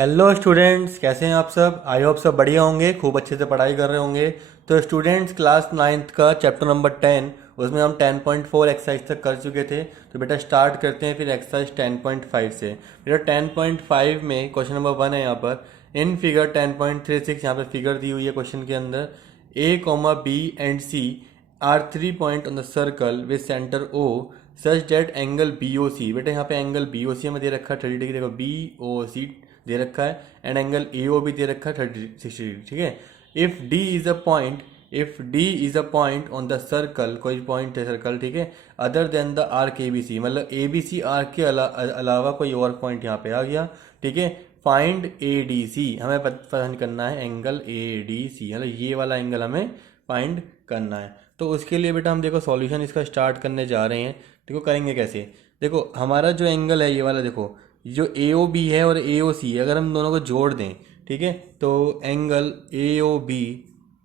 Hello students, कैसे हैं आप सब। आई होप सब बढ़िया होंगे, खूब अच्छे से पढ़ाई कर रहे होंगे। तो स्टूडेंट्स, क्लास नाइन्थ का चैप्टर नंबर 10, उसमें हम 10.4 एक्सरसाइज तक कर चुके थे। तो बेटा स्टार्ट करते हैं फिर एक्सरसाइज 10.5 से। बेटा 10.5 में क्वेश्चन नंबर 1 है यहाँ पर। इन फिगर 10.36, यहाँ पे फिगर दी हुई है क्वेश्चन के अंदर। A comma B and C are 3 point on the circle with centre O such that angle B O C. बेटा यहाँ पे एंगल बी ओ सी हमें दे रखा है 30 डिग्री, देखो बी ओ सी दे रखा है, एंड एंगल ए ओ भी दे रखा है 60 डिग्री। ठीक है। If D is a point, if D is a point on the circle, कोई पॉइंट है सर्कल, ठीक है, other than the arc A B C, मतलब ए बी सी आर्क के अलावा कोई और पॉइंट यहाँ पे आ गया। ठीक है। फाइंड ए डी सी, हमें पसंद करना है एंगल ए डी सी, मतलब ये वाला एंगल हमें फाइंड करना है। तो उसके लिए बेटा हम देखो सॉल्यूशन इसका स्टार्ट करने जा रहे हैं। देखो करेंगे कैसे। देखो हमारा जो एंगल है ये वाला, देखो जो ए ओ बी है और ए ओ सी, अगर हम दोनों को जोड़ दें, ठीक है, तो angle A O B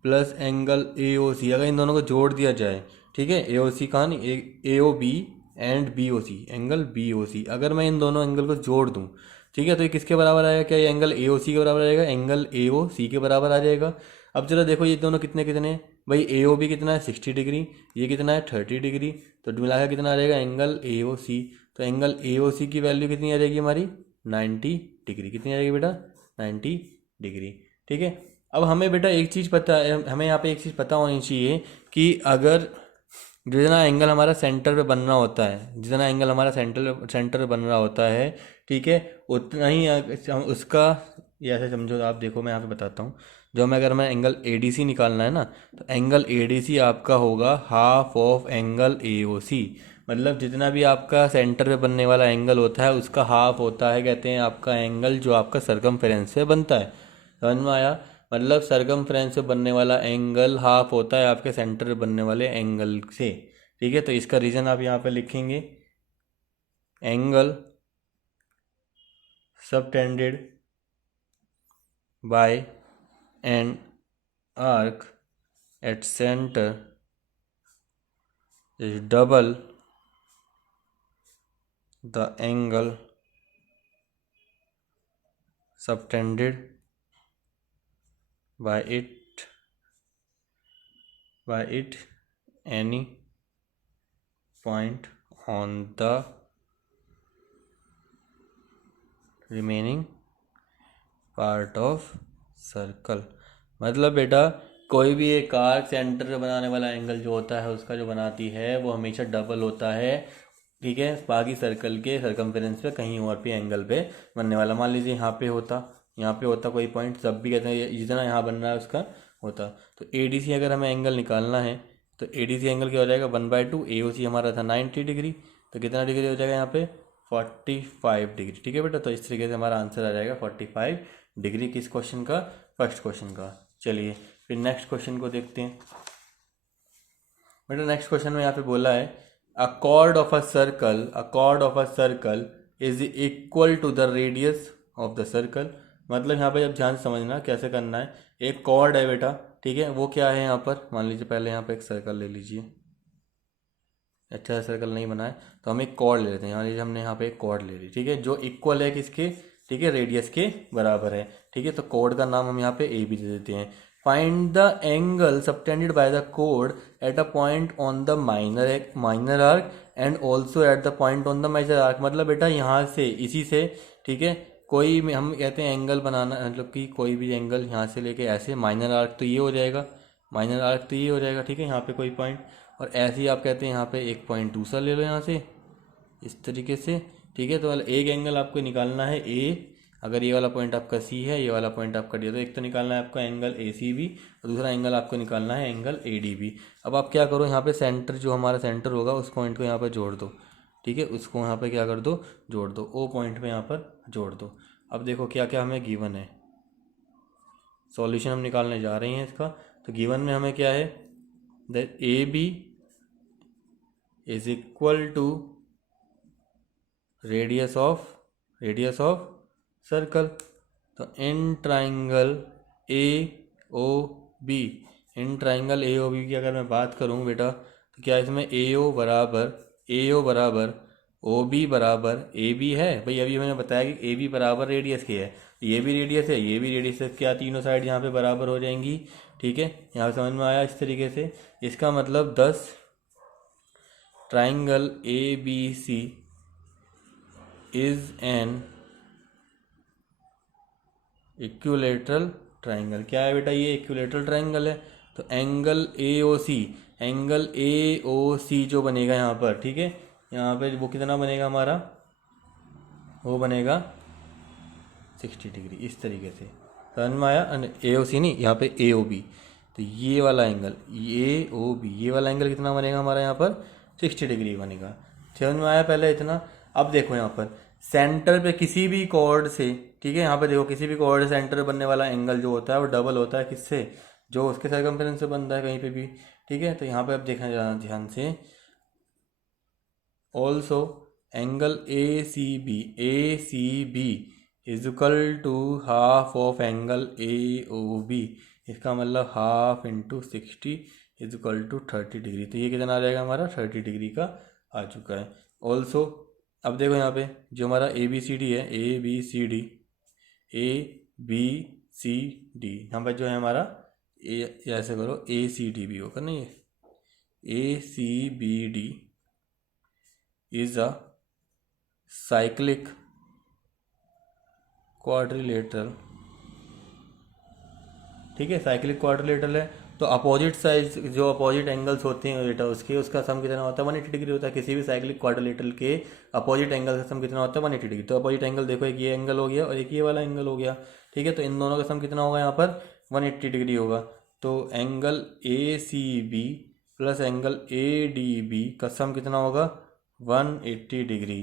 plus angle A O C, अगर इन दोनों को जोड़ दिया जाए, ठीक है, ए ओ सी कहाँ नहीं, A O B and B O C, angle B O C, अगर मैं इन दोनों एंगल को जोड़ दूँ, ठीक है, तो ये किसके बराबर आएगा, क्या ये एंगल ए ओ सी के बराबर आएगा, एंगल ए ओ सी के बराबर आ जाएगा। अब चलो देखो ये दोनों कितने कितने हैं भाई, ए ओ बी कितना है 60 डिग्री, ये कितना है 30 डिग्री, तो मिलाकर कितना आ जाएगा एंगल ए ओ सी। तो एंगल ए ओ सी की वैल्यू कितनी आ जाएगी हमारी 90 डिग्री, कितनी आ जाएगी बेटा 90 डिग्री। ठीक है। अब हमें बेटा एक चीज़ पता है, हमें यहाँ पे एक चीज़ पता होनी चाहिए कि अगर जितना एंगल हमारा सेंटर पे बन रहा होता है, जितना एंगल हमारा सेंटर पे बन रहा होता है, ठीक है, उतना ही उसका, ये ऐसे समझो आप, देखो मैं यहाँ पे बताता हूँ। जो मैं, अगर मैं एंगल ए डी सी निकालना है ना, तो एंगल ए डी सी आपका होगा half of angle A O सी, मतलब जितना भी आपका सेंटर पे बनने वाला एंगल होता है उसका हाफ होता है, कहते हैं आपका एंगल जो आपका सरकमफेरेंस से बनता है। समझ में आया। मतलब सरकमफ्रेंस से बनने वाला एंगल हाफ होता है आपके सेंटर पे बनने वाले एंगल से। ठीक है। तो इसका रीज़न आप यहाँ पे लिखेंगे, angle subtended bye an arc at centre is double the angle subtended by it any point on the remaining part of circle। मतलब बेटा कोई भी एक आर्क सेंटर पे बनाने वाला एंगल जो होता है उसका जो बनाती है वो हमेशा डबल होता है। ठीक है। बाकी सर्कल के सरकमफेरेंस पे कहीं और भी एंगल पे बनने वाला, मान लीजिए यहाँ पे होता कोई पॉइंट, तब भी कहते हैं जितना यहाँ बन रहा है उसका होता। तो ए डी सी अगर हमें एंगल निकालना है तो ए डी सी एंगल क्या हो जाएगा 1/2, ए ओ सी हमारा था 90 डिग्री, तो कितना डिग्री हो जाएगा यहाँ पे 45 डिग्री। ठीक है बेटा, तो इस तरीके से हमारा आंसर आ जाएगा 45 डिग्री, किस क्वेश्चन का, फर्स्ट क्वेश्चन का। चलिए फिर नेक्स्ट क्वेश्चन को देखते हैं। बेटा नेक्स्ट क्वेश्चन में यहाँ पे बोला है a chord of a circle is equal to the radius of the circle. मतलब यहाँ पे जब ध्यान से समझना कैसे करना है। एक कॉर्ड है बेटा, ठीक है, वो क्या है यहाँ पर, मान लीजिए पहले यहाँ पे एक सर्कल ले लीजिए, अच्छा सर्कल नहीं बना है तो हम एक कॉर्ड ले लेते हैं, मान लीजिए हमने यहाँ पे एक कॉर्ड ले ली, ठीक है, जो इक्वल है किसके, ठीक है, रेडियस के बराबर है। ठीक है। तो कॉर्ड का नाम हम यहाँ पे ए बी दे देते हैं। Find the angle subtended by the कोड at a point on the minor arc and also at the point on the major arc. मतलब बेटा यहाँ से, इसी से, ठीक है, कोई हम कहते हैं एंगल बनाना, मतलब कि कोई भी एंगल यहाँ से लेके ऐसे, माइनर आर्क तो ये हो जाएगा, माइनर आर्क तो ये हो जाएगा, ठीक है, यहाँ पे कोई पॉइंट, और ऐसे ही आप कहते हैं यहाँ पे एक पॉइंट दूसरा ले लो यहाँ से, इस तरीके से। ठीक है। तो वाला एक एंगल आपको निकालना है ए, अगर ये वाला पॉइंट आपका सी है, ये वाला पॉइंट आपका डी है, तो एक तो निकालना है आपको एंगल ए सी बी, और दूसरा एंगल आपको निकालना है एंगल ए डी बी। अब आप क्या करो, यहाँ पे सेंटर, जो हमारा सेंटर होगा उस पॉइंट को यहाँ पर जोड़ दो। ठीक है। उसको यहाँ पे क्या कर दो, जोड़ दो, ओ पॉइंट पे यहाँ पर जोड़ दो। अब देखो क्या क्या हमें गिवन है, सॉल्यूशन हम निकालने जा रहे हैं इसका। तो गिवन में हमें क्या है, that A B is equal to radius of circle. तो in triangle A O B, in triangle A O B की अगर मैं बात करूं बेटा, तो क्या इसमें ए ओ बराबर ओ बी बराबर ए बी है भाई, अभी मैंने बताया कि ए बी बराबर रेडियस के है, ये भी रेडियस है, ये भी रेडियस है, क्या तीनों साइड यहाँ पे बराबर हो जाएंगी। ठीक है, यहाँ पे समझ में आया इस तरीके से। इसका मतलब 10 triangle A B C is an equilateral triangle. क्या है बेटा, ये इक्विलेटरल ट्राइंगल है। तो angle A O C, angle A O सी जो बनेगा यहाँ पर, ठीक है, यहाँ पे वो कितना बनेगा हमारा, वो बनेगा 60 डिग्री इस तरीके से। समझ में आया। ए ओ सी नहीं, यहाँ पे ए ओ बी, तो ये वाला एंगल ए ओ बी, ये वाला एंगल कितना बनेगा हमारा यहाँ पर 60 डिग्री बनेगा। समझ में आया पहले इतना। अब देखो यहाँ पर सेंटर पे किसी भी कॉर्ड से, ठीक है, यहाँ पे देखो किसी भी कॉर्ड से सेंटर बनने वाला एंगल जो होता है वो डबल होता है किससे, जो उसके सर्कमफेरेंस से बनता है कहीं पे भी। ठीक है, तो यहाँ पे अब देखना जाना ध्यान से। Also angle A C B is equal to half of angle A O B. इसका मतलब half into 60 is equal to 30 degree. तो ये कितना आ जाएगा हमारा 30 डिग्री का आ चुका है। ऑल्सो अब देखो यहाँ पे जो हमारा ए बी सी डी है, A B C D, A B C D, यहाँ पर जो है हमारा ए, ऐसे करो ए सी डी भी होगा नहीं, A C B D is a cyclic quadrilateral. ठीक है, साइक्लिक क्वाड्रिलेटरल है। तो अपोजिट साइड जो अपोजिट एंगल्स होते हैं बेटा उसके, उसका सम कितना होता है 180 डिग्री होता है। किसी भी साइक्लिक क्वाड्रिलेटरल के अपोजिट एंगल का सम कितना होता है 180 डिग्री। तो अपोजिट एंगल देखो, एक ये एंगल हो गया और एक ये वाला एंगल हो गया। ठीक है, तो इन दोनों का सम कितना होगा यहाँ पर 180 डिग्री होगा। तो angle A C B plus angle A D B का सम कितना होगा 180 degree.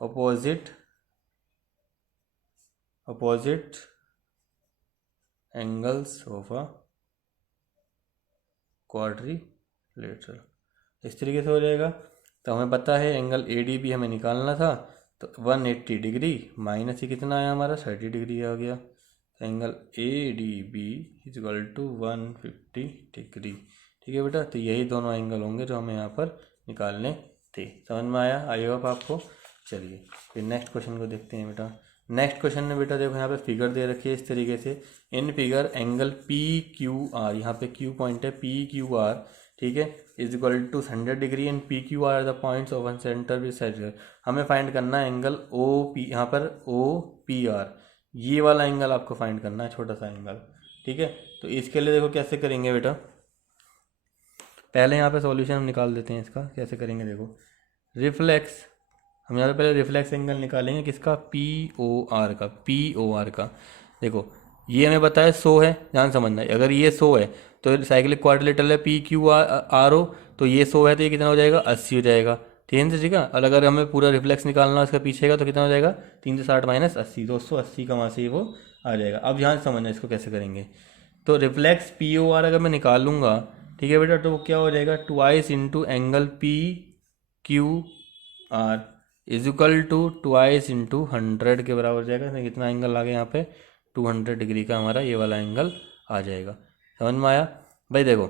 Opposite angles of a quadrilateral इस तरीके से हो जाएगा। तो हमें पता है एंगल ए डी बी हमें निकालना था, तो 180 डिग्री माइनस ही कितना आया हमारा 30 डिग्री आ गया। तो angle A D B is equal to 150 degree. ठीक है बेटा, तो यही दोनों एंगल होंगे जो हमें यहाँ पर निकालने थे। समझ में आया, आई होप आपको। चलिए फिर नेक्स्ट क्वेश्चन को देखते हैं बेटा। नेक्स्ट क्वेश्चन में बेटा देखो यहाँ पे फिगर दे रखी है इस तरीके से। In figure angle P Q R, यहाँ पे क्यू पॉइंट है, पी क्यू आर, ठीक है, is equal to 100 degree and P Q R the points of one centre with circle. हमें फाइंड करना है एंगल ओ पी, यहाँ पर ओ पी आर, ये वाला एंगल आपको फाइंड करना है, छोटा सा एंगल। ठीक है, तो इसके लिए देखो कैसे करेंगे बेटा, पहले यहाँ पे सॉल्यूशन हम निकाल देते हैं इसका। कैसे करेंगे देखो, रिफ्लेक्स, हम यहाँ पे पहले रिफ्लेक्स एंगल निकालेंगे किसका, पी ओ आर का, पी ओ आर का। देखो ये हमें बताया 100 है, ध्यान समझना है। अगर ये 100 है तो साइक्लिक क्वाड्रिलेटरल है पी क्यू आर ओ, तो ये 100 है तो ये कितना हो जाएगा 80 हो जाएगा। ठीक है, ठीक है। और अगर हमें पूरा रिफ्लेक्स निकालना है उसका पीछे का तो कितना हो जाएगा 360 माइनस 80, 280 का वहाँ से वो आ जाएगा। अब यहाँ समझना इसको कैसे करेंगे। तो रिफ्लेक्स पी ओ आर अगर मैं निकालूंगा, ठीक है बेटा, तो वो क्या हो जाएगा twice into angle P Q R is equal to twice into 100 के बराबर हो जाएगा। कितना एंगल आ गया यहाँ पे 200 डिग्री का हमारा ये वाला एंगल आ जाएगा। समझ में आया भाई। देखो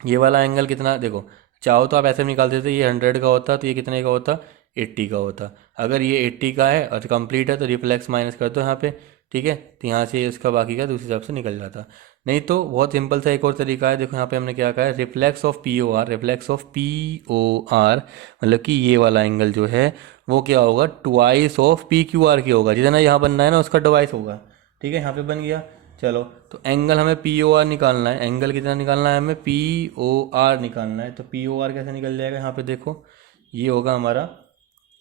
ये वाला एंगल कितना, देखो चाहो तो आप ऐसे भी निकाल देते, ये 100 का होता तो ये कितने का होता 80 का होता। अगर ये 80 का है और कंप्लीट है तो रिफ्लेक्स माइनस कर दो यहाँ पे। ठीक है, तो यहाँ से इसका बाकी का दूसरे हिसाब से निकल जाता। नहीं तो बहुत सिंपल सा एक और तरीका है। देखो यहाँ पे हमने क्या कहा है, reflex of P O R, reflex of P O R मतलब कि ये वाला एंगल जो है वो क्या होगा twice of P Q are की होगा। जितना यहाँ बनना है ना उसका ट्वाइस होगा। ठीक है, यहाँ पे बन गया। चलो तो एंगल हमें पी ओ आर निकालना है। एंगल कितना निकालना है हमें पी ओ आर निकालना है। तो पी ओ आर कैसे निकल जाएगा, यहाँ पे देखो ये होगा हमारा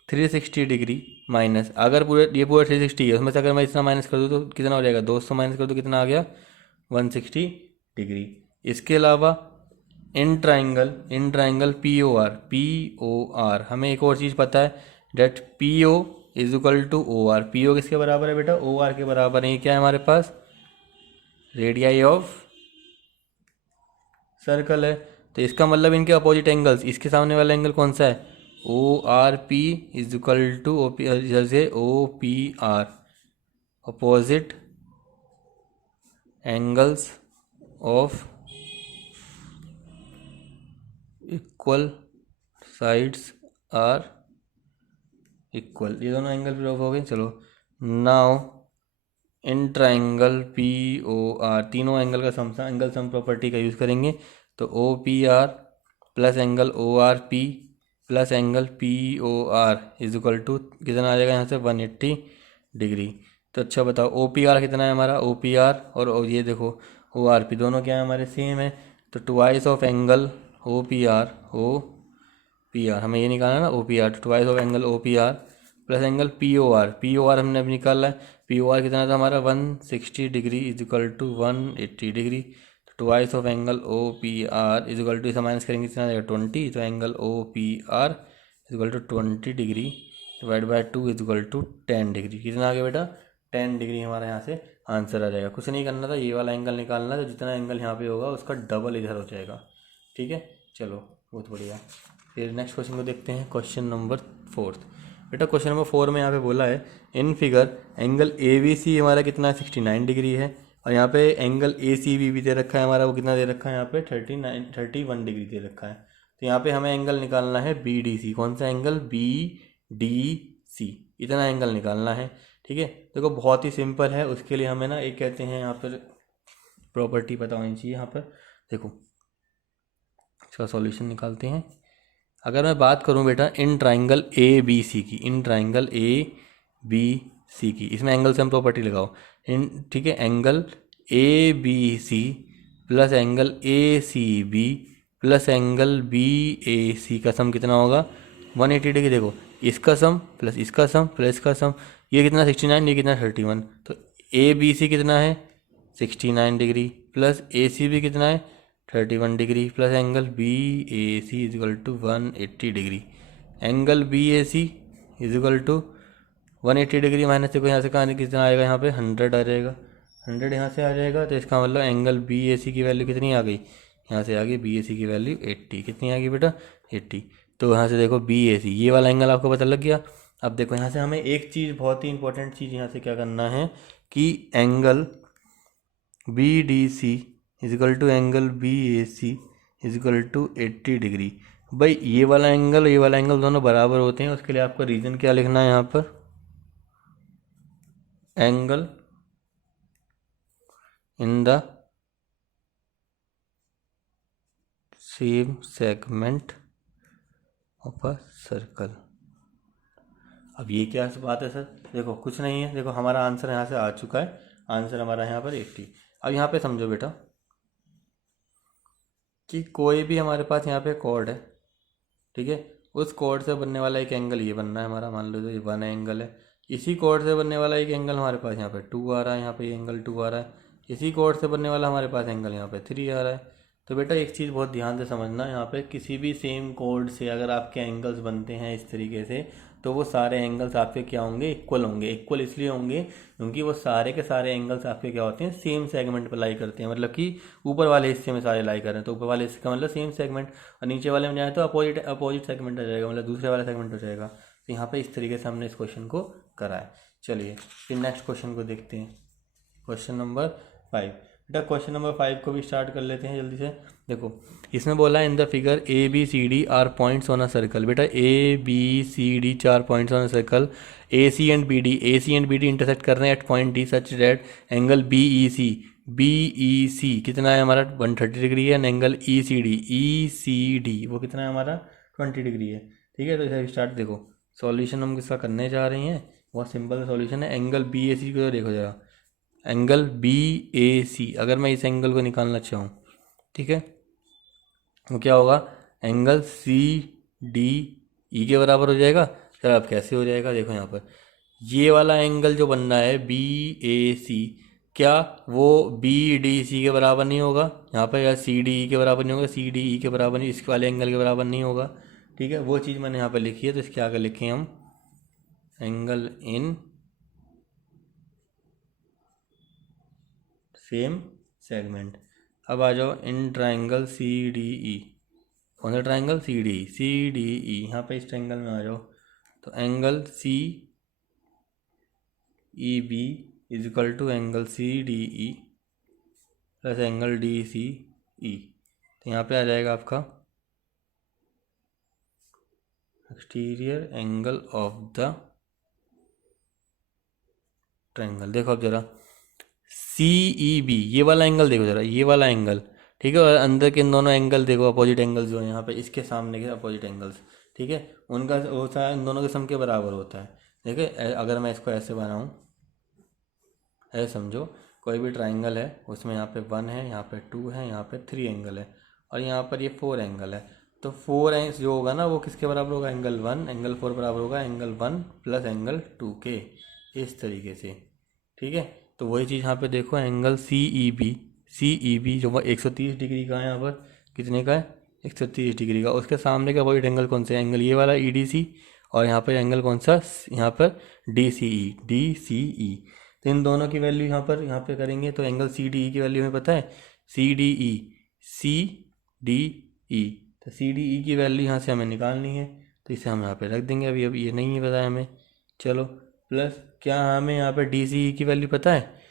360 डिग्री माइनस, अगर ये पूरा 360 है उसमें से अगर मैं इतना माइनस कर दूँ तो कितना हो जाएगा 200 माइनस कर दूँ कितना आ गया 160 डिग्री। इसके अलावा in triangle P O R हमें एक और चीज़ पता है, that P O is equal to O R. P O किसके बराबर है बेटा, ओ आर के बराबर है। ये क्या है हमारे पास रेडियाई ऑफ सर्कल है। तो इसका मतलब इनके अपोजिट एंगल्स, इसके सामने वाला एंगल कौन सा है O R P is equal to O P, जैसे O P R, opposite angles of equal sides are equal, ये दोनों एंगल प्रूफ हो गए। चलो now in triangle P O R, तीनों एंगल का सम, एंगल सम प्रॉपर्टी का use करेंगे। तो O P R plus angle O R P plus angle P O R is equal to कितना आ जाएगा यहाँ से 180 डिग्री। तो अच्छा बताओ ओ पी आर कितना है हमारा, ओ पी आर और ये देखो ओ आर पी दोनों क्या है हमारे सेम है। तो twice of angle O P R हमें ये निकालना है ना, O P R twice of angle O P R plus angle P O R हमने अभी निकाला है। पी ओ आर कितना था हमारा 160 degree is equal to 180 degree. तो twice of angle O P R is equal to, इसे minus करेंगे कितना आएगा 20। तो angle O P R is equal to 20 degree divide by 2 is equal to 10 degree. कितना आ गया बेटा 10 डिग्री हमारा यहाँ से आंसर आ जाएगा। कुछ नहीं करना था, ये वाला एंगल निकालना था, जितना एंगल यहाँ पे होगा उसका डबल इधर हो जाएगा। ठीक है, चलो बहुत बढ़िया। फिर नेक्स्ट क्वेश्चन को देखते हैं, क्वेश्चन नंबर 4। बेटा क्वेश्चन नंबर 4 में यहाँ पे बोला है in figure angle A B C हमारा कितना 69 डिग्री है, और यहाँ पे एंगल ए सी बी भी दे रखा है हमारा, वो कितना दे रखा है यहाँ पे 31 डिग्री दे रखा है। तो यहाँ पे हमें एंगल निकालना है बी डी सी। कौन सा एंगल, बी डी सी, इतना एंगल निकालना है। ठीक है, देखो बहुत ही सिंपल है, उसके लिए हमें ना एक कहते हैं यहाँ पर प्रॉपर्टी पता होनी चाहिए। यहाँ पर देखो इसका सॉल्यूशन निकालते हैं। अगर मैं बात करूं बेटा इन ट्राइंगल ए बी सी की, इन ट्राइंगल ए बी सी की, इसमें एंगल सम प्रॉपर्टी लगाओ इन, ठीक है, angle A B C plus angle A C B plus angle B A C का सम कितना होगा 180 डिग्री। देखो इसका सम प्लस इसका सम प्लस इसका सम, ये कितना 69, ये कितना 31। तो ए बी सी कितना है 69 degree plus A C B कितना है 31 degree plus angle B A C is equal to 180 degree. Angle B A C is equal to 180 degree minus, देखो यहाँ से कहाँ कितना आएगा, यहाँ पे 100 आ जाएगा, 100 यहाँ से आ जाएगा। तो इसका मतलब एंगल बी ए सी की वैल्यू कितनी आ गई, यहाँ से आ गई बी ए सी की वैल्यू 80। कितनी आ गई बेटा 80। तो यहाँ से देखो बी ए सी, ये वाला एंगल आपको पता लग गया। अब देखो यहाँ से हमें एक चीज़, बहुत ही इंपॉर्टेंट चीज़ यहाँ से क्या करना है कि angle B D C is equal to angle B A C is equal to 80 degree. भाई ये वाला एंगल दोनों बराबर होते हैं, उसके लिए आपको रीजन क्या लिखना है यहाँ पर, angle in the same segment of a circle. अब ये क्या बात है सर, देखो कुछ नहीं है, देखो हमारा आंसर यहाँ से आ चुका है, आंसर हमारा यहाँ पर 80। अब यहाँ पे समझो बेटा कि कोई भी हमारे पास यहाँ पे कॉर्ड है, ठीक है, उस कॉर्ड से बनने वाला एक एंगल ये बनना है हमारा, मान लो तो ये 1 एंगल है। इसी कॉर्ड से बनने वाला एक एंगल हमारे पास यहाँ पे 2 आ रहा है, यहाँ पे ये एंगल 2 आ रहा है। इसी कॉर्ड से बनने वाला हमारे पास एंगल यहाँ पे 3 आ रहा है। तो बेटा एक चीज़ बहुत ध्यान से समझना, यहाँ पे किसी भी सेम कॉर्ड से अगर आपके एंगल्स बनते हैं इस तरीके से, तो वो सारे एंगल्स आपके क्या होंगे, इक्वल होंगे। इक्वल इसलिए होंगे क्योंकि वो सारे के सारे एंगल्स आपके क्या होते हैं, सेम सेगमेंट पर लाई करते हैं, मतलब कि ऊपर वाले हिस्से में सारे लाई कर रहे हैं, तो ऊपर वाले हिस्से का मतलब सेम सेगमेंट, और नीचे वाले में जाए तो अपोजिट अपोजिट सेगमेंट आ जाएगा, मतलब दूसरे वाला सेगमेंट हो जाएगा। तो यहाँ पे इस तरीके से हमने इस क्वेश्चन को करा है। चलिए फिर नेक्स्ट क्वेश्चन को देखते हैं, क्वेश्चन नंबर 5। बेटा क्वेश्चन नंबर 5 को भी स्टार्ट कर लेते हैं जल्दी से। देखो इसमें बोला है in the figure A B C D are points on a circle. बेटा A B C D 4 points on a circle, A C and B D intersect कर रहे हैं at point D such that angle B E C कितना है हमारा 130 degree है, and angle E C D वो कितना है हमारा 20 डिग्री है। ठीक है, तो इसे स्टार्ट, देखो सॉल्यूशन हम किसका करने जा रहे हैं, बहुत सिंपल सॉल्यूशन है। एंगल बी ए सी को देखो जरा, एंगल बी ए सी अगर मैं इस एंगल को निकालना चाहूँ, ठीक है, तो क्या होगा, एंगल सी डी ई के बराबर हो जाएगा। सर अब कैसे हो जाएगा, देखो यहाँ पर ये वाला एंगल जो बनना है बी ए सी, क्या वो बी डी सी के बराबर नहीं होगा यहाँ पर, या सी डी ई के बराबर नहीं होगा, सी डी ई के बराबर नहीं, इस वाले एंगल के बराबर नहीं होगा। ठीक है, वो चीज़ मैंने यहाँ पर लिखी है, तो इसके आगे लिखें हम एंगल इन सेम सेगमेंट। अब आ जाओ इन ट्राइंगल सी डी ई, कौन सा ट्राइंगल, सी डी ई, यहाँ पे इस ट्राइंगल में आ जाओ। तो angle C E B is equal to angle C D E plus angle D C E. तो यहाँ पे आ जाएगा आपका exterior angle of the triangle. देखो अब जरा सी ई बी, ये वाला एंगल देखो जरा, ये वाला एंगल, ठीक है, और अंदर के इन दोनों एंगल देखो, अपोजिट एंगल्स जो है यहाँ पे इसके सामने के अपोजिट एंगल्स, ठीक है, उनका होता है इन दोनों के सम के बराबर होता है। देखिए अगर मैं इसको ऐसे बनाऊँ, ऐसे समझो कोई भी ट्राइंगल है, उसमें यहाँ पे 1 है, यहाँ पे 2 है, यहाँ पे 3 एंगल है, और यहाँ पर ये 4 एंगल है। तो 4 एंगल जो होगा ना वो किसके बराबर होगा, एंगल 1 एंगल 4 बराबर होगा एंगल 1 प्लस एंगल 2 के, इस तरीके से, ठीक है। तो वही चीज़ यहाँ पे देखो, एंगल सी ई बी जो 130 डिग्री का है, यहाँ पर कितने का है, 130 डिग्री का। उसके सामने का अपोजिट एंगल कौन सा है, एंगल ये वाला ई डी सी, और यहाँ पर एंगल कौन सा, यहाँ पर डी सी ई। तो इन दोनों की वैल्यू यहाँ पे करेंगे तो एंगल सी डी ई की वैल्यू हमें पता है, सी डी ई, सी डी ई। तो सी डी ई की वैल्यू यहाँ से हमें निकालनी है, तो इसे हम यहाँ पे रख देंगे। अभी ये नहीं है पता है हमें, चलो, प्लस क्या हमें यहाँ पे डी सी ई की वैल्यू पता है,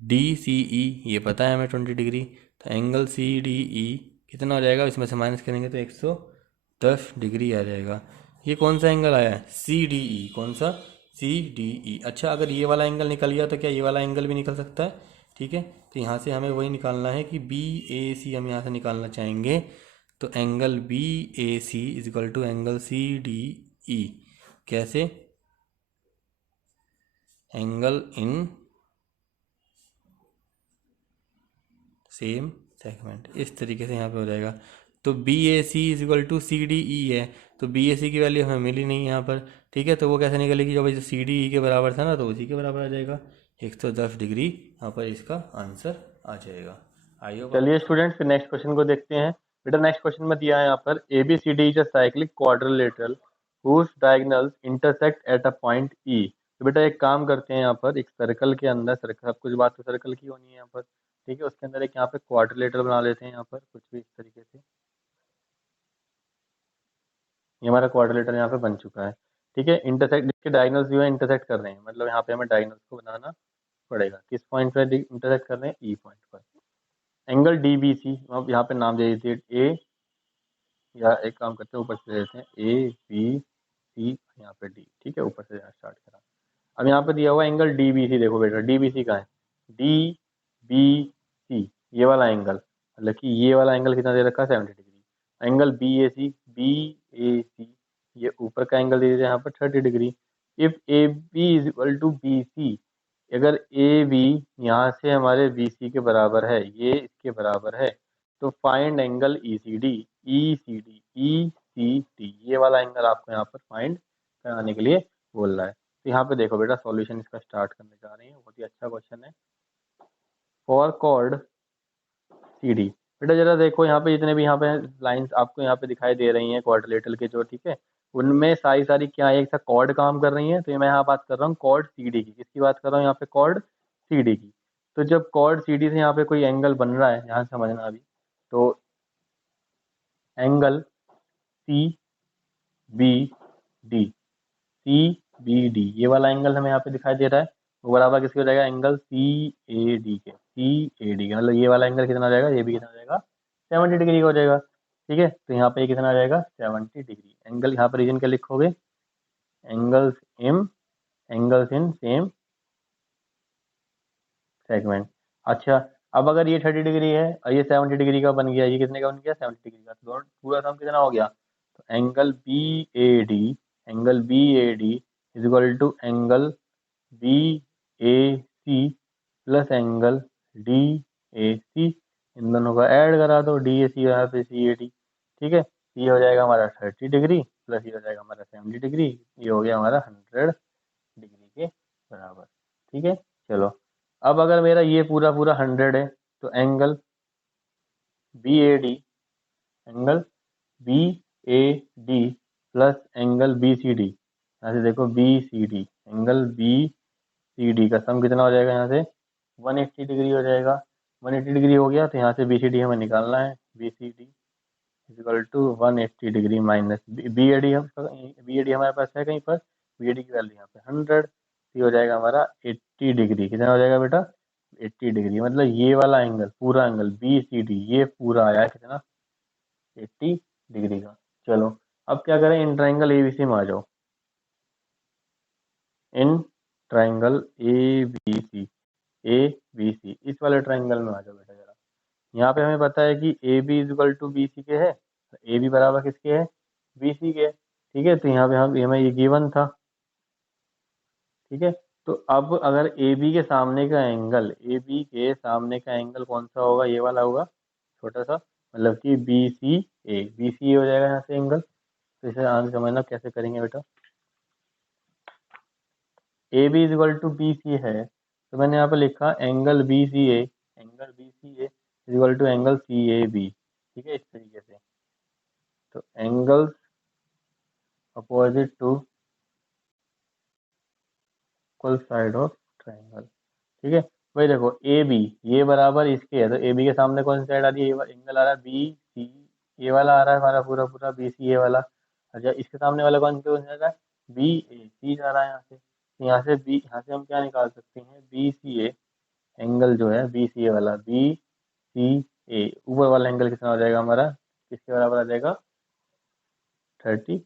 डी सी ई ये पता है हमें 20 डिग्री। तो एंगल सी डी ई कितना हो जाएगा, इसमें से माइनस करेंगे तो 110 डिग्री आ जाएगा। ये कौन सा एंगल आया है, सी डी ई, कौन सा, सी डी ई। अच्छा, अगर ये वाला एंगल निकल गया तो क्या ये वाला एंगल भी निकल सकता है, ठीक है। तो यहाँ से हमें वही निकालना है कि बी ए सी हम यहाँ से निकालना चाहेंगे। तो angle B A C is equal to angle C D E, कैसे, एंगल इन सेम सेगमेंट, इस तरीके से यहाँ पे हो जाएगा। तो B A C is equal to C D E है, तो बी ए सी की वैल्यू हमें मिली नहीं यहाँ पर, ठीक है। तो वो कैसे निकलेगी, जो भाई सी डी ई के बराबर था ना, तो उसी के बराबर आ जाएगा, 110 डिग्री यहाँ पर इसका आंसर आ जाएगा। आइए चलिए स्टूडेंट्स फिर नेक्स्ट क्वेश्चन को देखते हैं। बेटा नेक्स्ट क्वेश्चन में दिया है यहाँ पर A B C D is a cyclic quadrilateral whose diagonals intersect at a point E। तो बेटा एक काम करते हैं, यहाँ पर एक सर्कल के अंदर, सर्कल सब कुछ बात तो सर्कल की होनी है यहाँ पर, ठीक है, उसके अंदर एक यहाँ पे क्वाड्रिलेटरल बना लेते हैं यहाँ पर कुछ भी इस तरीके से। ये हमारा क्वाड्रिलेटरल यहाँ पे बन चुका है, ठीक है। इंटरसेक्ट, इसके डायगोनल्स जो है इंटरसेक्ट कर रहे हैं, मतलब यहाँ पे हमें डायगोनल्स को बनाना पड़ेगा। किस पॉइंट पर इंटरसेक्ट कर रहे हैं, ई पॉइंट पर। एंगल डी बी सी, अब यहाँ पे नाम दे देते हैं ए, या एक काम करते हैं ऊपर से दे देते हैं ए बी सी, यहाँ पे डी, ठीक है, ऊपर से स्टार्ट करा। अब यहाँ पे दिया हुआ एंगल डी बी सी, देखो बेटा डी बी सी का है, डी बी सी ये वाला एंगल, मतलब कि ये वाला एंगल कितना दे रखा है, 70 degree. Angle B A C ये ऊपर का एंगल दे दिया यहाँ पर 30 degree. If A B is equal to B C, अगर ए बी यहाँ से हमारे बी सी के बराबर है, ये इसके बराबर है, तो find angle E C D, E C D ये वाला एंगल आपको यहाँ पर फाइंड कराने के लिए बोल रहा है। तो यहाँ पे देखो बेटा सॉल्यूशन इसका स्टार्ट करने जा रहे हैं, बहुत ही अच्छा क्वेश्चन है। फॉर कॉर्ड सी डी, बेटा जरा देखो यहाँ पे जितने भी यहाँ पे लाइंस आपको यहाँ पे दिखाई दे रही हैं क्वाड्रिलेटरल के जो, ठीक है, उनमें सारी सारी क्या एक सा कॉर्ड काम कर रही हैं। तो ये मैं यहाँ बात कर रहा हूँ कॉर्ड सी डी की, किसकी बात कर रहा हूँ यहाँ पे, कॉर्ड सी डी की। तो जब कॉर्ड सी डी से यहाँ पे कोई एंगल बन रहा है, यहाँ समझना अभी, तो angle C B D, C B D ये वाला एंगल हमें यहाँ पे दिखाई दे रहा है, वो बराबर किसके हो जाएगा, एंगल सी ए डी के, मतलब ये वाला एंगल कितना हो जाएगा, ये भी कितना हो जाएगा, 70 डिग्री का हो जाएगा, ठीक है। तो यहाँ पे ये कितना आ जाएगा, 70 डिग्री। एंगल यहाँ पर रीजन क्या लिखोगे, एंगल्स इन सेम सेगमेंट। अच्छा, अब अगर ये 30 डिग्री है और ये 70 डिग्री का बन गया, ये कितने का बन गया, 70 डिग्री का, तो पूरा सम कितना हो गया, तो angle B A D is equal to angle B A C plus angle D A C, इन दोनों का ऐड करा दो, डी ए सी यहाँ पे सी ए डी, ठीक है। ये हो जाएगा हमारा 30 डिग्री प्लस ये हो जाएगा हमारा 70 डिग्री, ये हो गया हमारा 100 डिग्री के बराबर, ठीक है। चलो, अब अगर मेरा ये पूरा पूरा 100 है, तो angle B A D, angle B A D plus angle B C D, यहाँ से देखो B C D, angle B C D का सम कितना हो जाएगा, यहाँ से 180 डिग्री हो जाएगा। 180 डिग्री हो गया, तो यहाँ से बी सी डी हमें निकालना है, B C D is equal to 180 degree minus B A D, हमारे पास है कहीं पर, बी ए डी की वैल्यू यहाँ पे 100, ये हो जाएगा हमारा 80 डिग्री, कितना हो जाएगा बेटा, 80 डिग्री। मतलब ये वाला एंगल, पूरा एंगल बी सी डी ये पूरा आया कितना, 80 डिग्री का। चलो, अब क्या करें, इन ट्राइंगल एबीसी में आ जाओ, इन ट्राइंगल ए बी सी इस वाले ट्राइंगल में आ जाओ बेटा जरा। यहाँ पे हमें पता है कि A B is equal to B C के है, ए बी बराबर किसके है, बी सी के। ठीक है, तो यहाँ पे हम हमें ये गिवन था। ठीक है, तो अब अगर ए बी के सामने का एंगल, ए बी के सामने का एंगल कौन सा होगा, ये वाला होगा छोटा सा, मतलब कि बी सी ए हो जाएगा यहाँ से एंगल। तो इसे आगे समझना कैसे करेंगे बेटा। A B is equal to B C है, तो मैंने यहाँ पे लिखा angle B C A, angle B C A is equal to angle C A B. ठीक है, इस तरीके से। तो angles opposite to equal side of triangle. ठीक है भाई, देखो ए बी ये बराबर इसके है, तो ए बी के सामने कौन सी साइड आ रही है, एंगल आ रहा है बी सी, ये वाला आ रहा है हमारा पूरा पूरा बी सी ए वाला। अच्छा, इसके सामने वाला कौन सा आ रहा है, बी ए सी जा रहा है यहाँ से। तो यहाँ से हम क्या निकाल सकते हैं, बी सी ए एंगल जो है बी सी ए वाला, बी सी ए ऊपर वाला एंगल कितना हो जाएगा हमारा, किसके बराबर आ जाएगा, 30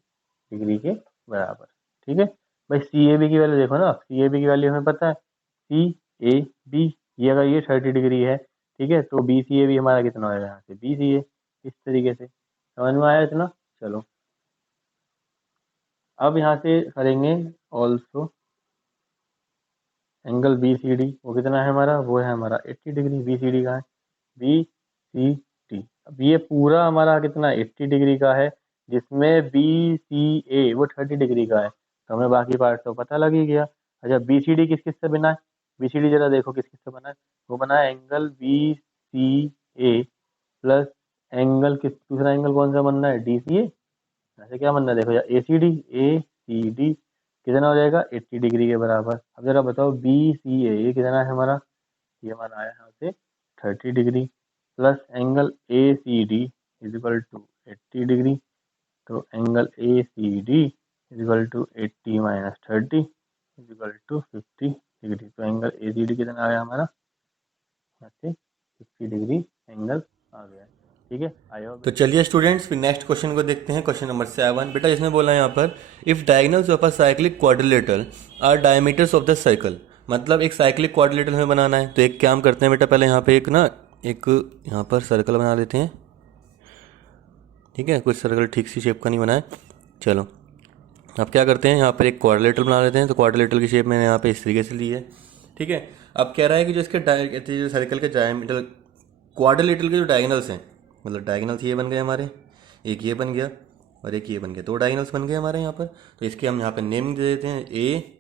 डिग्री के बराबर। ठीक है भाई, सी ए बी की वैल्यू देखो ना, सी ए बी की वैल्यू हमें पता है, सी ए बी, ये अगर ये 30 डिग्री है, ठीक है, तो बी सी ए भी हमारा कितना होगा यहाँ से, बी सी ए। इस तरीके से समझ में आया इतना। चलो अब यहाँ से करेंगे also angle B C D, वो कितना है हमारा, वो है हमारा 80 डिग्री। बी सी डी का है, बी सी डी। अब ये पूरा हमारा कितना 80 डिग्री का है, जिसमें बी सी ए वो 30 डिग्री का है, तो हमें बाकी पार्ट तो पता लग ही गया। अच्छा, बी सी डी किस किस से बना है, बी सी डी जरा देखो किस किस से बना है। वो बना है एंगल बी सी ए प्लस एंगल, किस दूसरा एंगल कौन सा बनना है, डी सी ए। ऐसे क्या बनना है देखो यार, ए सी डी कितना हो जाएगा 80 डिग्री के बराबर। अब जरा बताओ बी सी ए ये कितना है हमारा, ये हमारा आया यहाँ से 30 degree plus angle A C D is equal to 80 degree. तो angle A C D is equal to 80 - 30 is equal to 50 degree. तो एंगल ए सी डी कितना आया हमारा, यहाँ से 50 डिग्री एंगल आ गया। ठीक है, आया हो तो बेटा। चलिए स्टूडेंट्स, फिर नेक्स्ट क्वेश्चन को देखते हैं। क्वेश्चन नंबर 7 बेटा, इसमें बोला है यहाँ पर, if diagonals of a cyclic quadrilateral are diameters of the circle. मतलब एक साइक्लिक क्वाड्रिलेटरल हमें बनाना है, तो एक काम करते हैं बेटा, पहले यहाँ पे एक यहाँ पर सर्कल बना लेते हैं। ठीक है, कुछ सर्कल ठीक सी शेप का नहीं बनाए। चलो अब क्या करते हैं, यहाँ पर एक क्वाड्रिलेटरल बना लेते हैं। तो क्वाड्रिलेटरल की शेप मैंने यहाँ पे इस तरीके से ली है। ठीक है, अब कह रहा है कि जो इसके जो सर्कल के डायमीटर, क्वाड्रिलेटरल के जो डायगोनल्स हैं, मतलब डायगोनल्स ये बन गए हमारे, एक ये बन गया और एक ये बन गया, दो डायगोनल्स बन गए हमारे यहाँ पर। तो इसके हम यहाँ पर नेमिंग दे देते हैं, A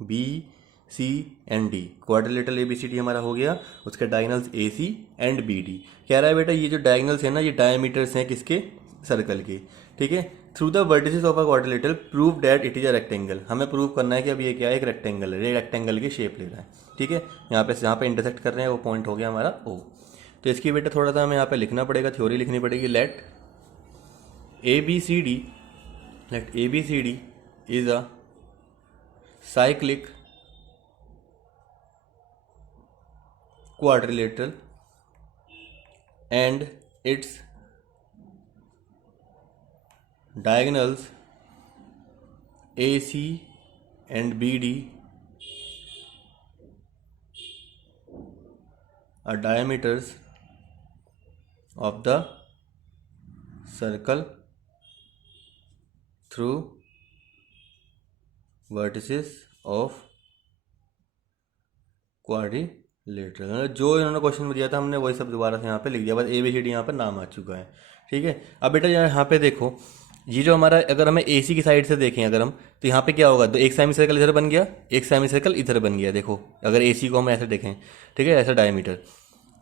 B C and D. Quadrilateral A B C D हमारा हो गया, उसके diagonals A C and B D. कह रहा है बेटा ये जो डायगोनल्स हैं ना, ये डायमीटर्स हैं किसके, सर्कल के। ठीक है, through the vertices of a quadrilateral prove that it is a rectangle. हमें प्रूव करना है कि अब ये क्या है, एक रेक्टेंगल है, ये रेक्टेंगल की शेप ले रहा है। ठीक है, यहाँ पे इंटरसेक्ट कर रहे हैं, वो पॉइंट हो गया हमारा ओ। तो इसकी बेटा थोड़ा सा हमें यहाँ पे लिखना पड़ेगा, थ्योरी लिखनी पड़ेगी। A B C D let A B C D is a cyclic quadrilateral and its diagonals AC and BD are diameters of the circle through vertices of quadrilateral. जो इन्होंने क्वेश्चन दिया था हमने वही सब दोबारा से यहाँ पे लिख दिया, बस ए बी सी डी यहाँ पर नाम आ चुका है। ठीक है, अब बेटा यहाँ पे देखो, ये जो हमारा, अगर हमें ए सी की साइड से देखें अगर हम, तो यहाँ पे क्या होगा, तो एक सेमी सर्कल इधर बन गया, एक सेमी सर्कल इधर बन गया। देखो अगर ए सी को हम ऐसे देखें, ठीक है, ऐसा डायमीटर,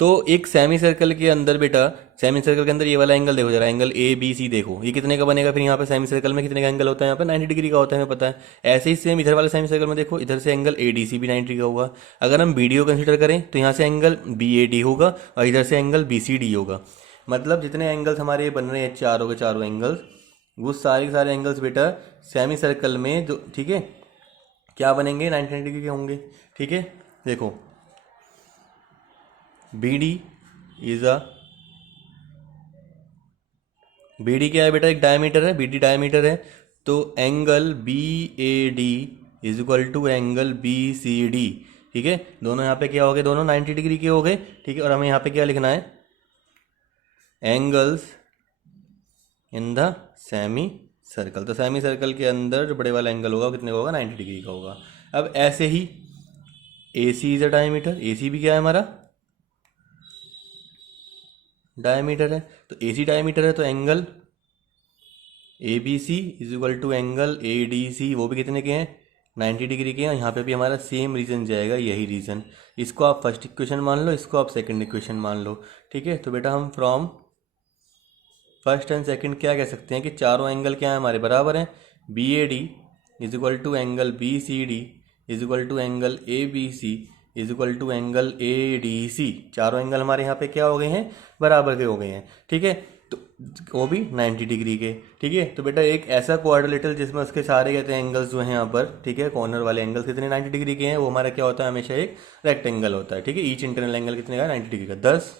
तो एक सेमी सर्कल के अंदर बेटा, सेमी सर्कल के अंदर ये वाला एंगल देखो जरा, एंगल ए बी सी देखो, ये कितने का बनेगा, फिर यहाँ पे सेमी सर्कल में कितने का एंगल होता है, यहाँ पे 90 डिग्री का होता है, हमें पता है। ऐसे ही सेम इधर वाले सेमी सर्कल में देखो, इधर से एंगल ए डी सी भी 90 डिग्री का होगा। अगर हम बी डी को कंसिडर करें तो यहाँ से एंगल बी ए डी होगा और इधर से एंगल बी सी डी होगा। मतलब जितने एंगल्स हमारे ये बन रहे हैं, चारों के चारों एंगल्स, वो सारे के सारे एंगल्स बेटा सेमी सर्कल में जो, ठीक है, क्या बनेंगे, 90 डिग्री के होंगे। ठीक है, देखो B D is a B D क्या है बेटा, एक डायमीटर है, बी डी डायमीटर है। तो angle B A D is equal to angle B C D. ठीक है, दोनों यहाँ पे क्या हो गए, दोनों 90 डिग्री के हो गए। ठीक है, और हमें यहाँ पे क्या लिखना है, angles in the semi circle. तो सेमी सर्कल के अंदर जो बड़े वाला एंगल होगा वो कितने का होगा, 90 डिग्री का होगा। अब ऐसे ही ए सी इज अ डायमीटर, ए सी भी क्या है हमारा, डायमीटर है। तो ए सी डायमीटर है, तो angle A B C is equal to angle A D C, वो भी कितने के हैं, 90 डिग्री के हैं। यहाँ पे भी हमारा सेम रीजन जाएगा, यही रीजन। इसको आप फर्स्ट इक्वेशन मान लो, इसको आप सेकंड इक्वेशन मान लो। ठीक है, तो बेटा हम फ्रॉम फर्स्ट एंड सेकंड क्या कह सकते हैं कि चारों एंगल क्या है हमारे, बराबर हैं। B A D is equal to angle B C D is equal to angle A B C is equal to angle A D C. चारों एंगल हमारे यहाँ पे क्या हो गए हैं, बराबर के हो गए हैं। ठीक है, तो वो भी 90 डिग्री के। ठीक है, तो बेटा एक ऐसा क्वाड्रिलेटरल जिसमें उसके सारे कहते हैं एंगल्स जो हैं यहाँ पर, ठीक है, कॉर्नर वाले एंगल्स कितने 90 डिग्री के हैं, वो हमारा क्या होता है, हमेशा एक रेक्टेंगल होता है। ठीक है, ईच इंटरनल एंगल कितने का, 90 डिग्री का। Thus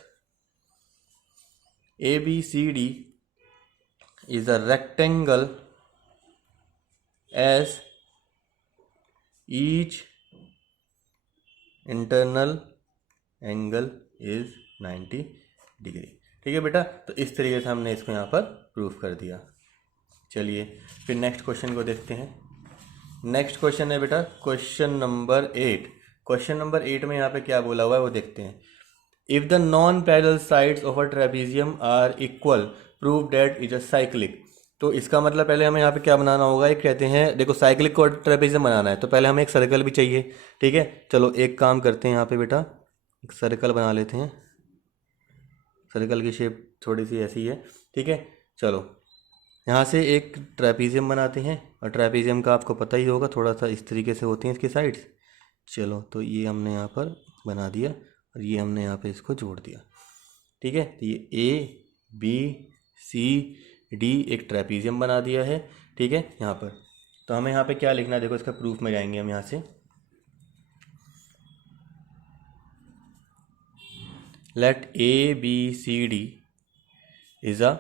A B C D is a rectangle as each internal angle is 90 degree. ठीक है बेटा, तो इस तरीके से हमने इसको यहाँ पर प्रूफ कर दिया। चलिए फिर नेक्स्ट क्वेश्चन को देखते हैं। नेक्स्ट क्वेश्चन है बेटा क्वेश्चन नंबर 8। क्वेश्चन नंबर 8 में यहाँ पे क्या बोला हुआ है वो देखते हैं। If the non parallel sides of a trapezium are equal prove that is a cyclic. तो इसका मतलब पहले हमें यहाँ पे क्या बनाना होगा, एक कहते हैं देखो साइक्लिक को ट्रेपेजियम बनाना है तो पहले हमें एक सर्कल भी चाहिए। ठीक है, चलो एक काम करते हैं, यहाँ पे बेटा एक सर्कल बना लेते हैं। सर्कल की शेप थोड़ी सी ऐसी है। ठीक है, चलो यहाँ से एक ट्रेपेजियम बनाते हैं, और ट्रेपेजियम का आपको पता ही होगा थोड़ा सा इस तरीके से होती हैं इसकी साइड्स। चलो तो ये हमने यहाँ पर बना दिया, और ये हमने यहाँ पे इसको जोड़ दिया। ठीक है, तो ये ए बी सी डी एक ट्रेपेजियम बना दिया है। ठीक है, यहाँ पर तो हमें यहाँ पे क्या लिखना है, देखो इसका प्रूफ में जाएंगे हम यहाँ से। Let A B C D is a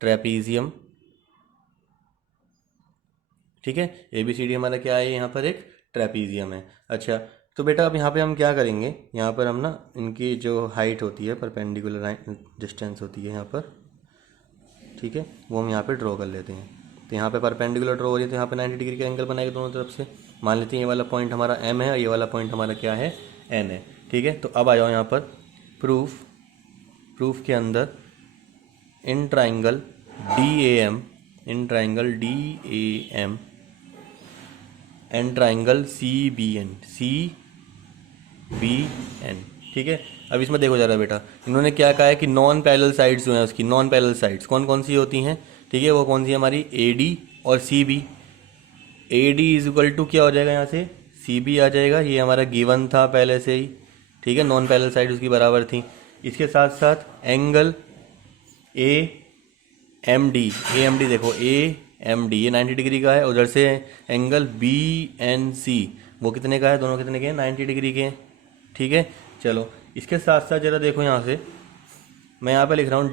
trapezium. ठीक है, ए बी सी डी हमारा क्या है, यहाँ पर एक ट्रेपेजियम है। अच्छा, तो बेटा अब यहाँ पे हम क्या करेंगे, यहाँ पर हम ना इनकी जो हाइट होती है, परपेंडिकुलर डिस्टेंस होती है यहाँ पर, ठीक है, वो हम यहाँ पे ड्रॉ कर लेते हैं। तो यहाँ पे परपेंडिकुलर ड्रॉ हो रही है, तो यहाँ पे 90 डिग्री का एंगल बनाएगा दोनों तरफ से। मान लेते हैं ये वाला पॉइंट हमारा एम है और ये वाला पॉइंट हमारा क्या है, एन है। ठीक है, तो अब आ जाओ यहाँ पर प्रूफ के अंदर in triangle D A M and triangle C B N. ठीक है, अब इसमें देखो जरा बेटा, इन्होंने क्या कहा है कि नॉन पैरेलल साइड्स जो हैं उसकी, नॉन पैरेलल साइड्स कौन कौन सी होती हैं। ठीक है, वो कौन सी है हमारी, ए डी और C B. A D is equal to क्या हो जाएगा, यहाँ से सी बी आ जाएगा, ये हमारा गिवन था पहले से ही। ठीक है, नॉन पैरेलल साइड उसकी बराबर थी। इसके साथ साथ एंगल ए एम डी, देखो ए एम डी ये 90 डिग्री का है। उधर से एंगल बी एन सी वो कितने का है, दोनों कितने के हैं, 90 डिग्री के हैं। ठीक है, चलो इसके साथ साथ जरा देखो यहाँ से मैं यहाँ पे लिख रहा हूँ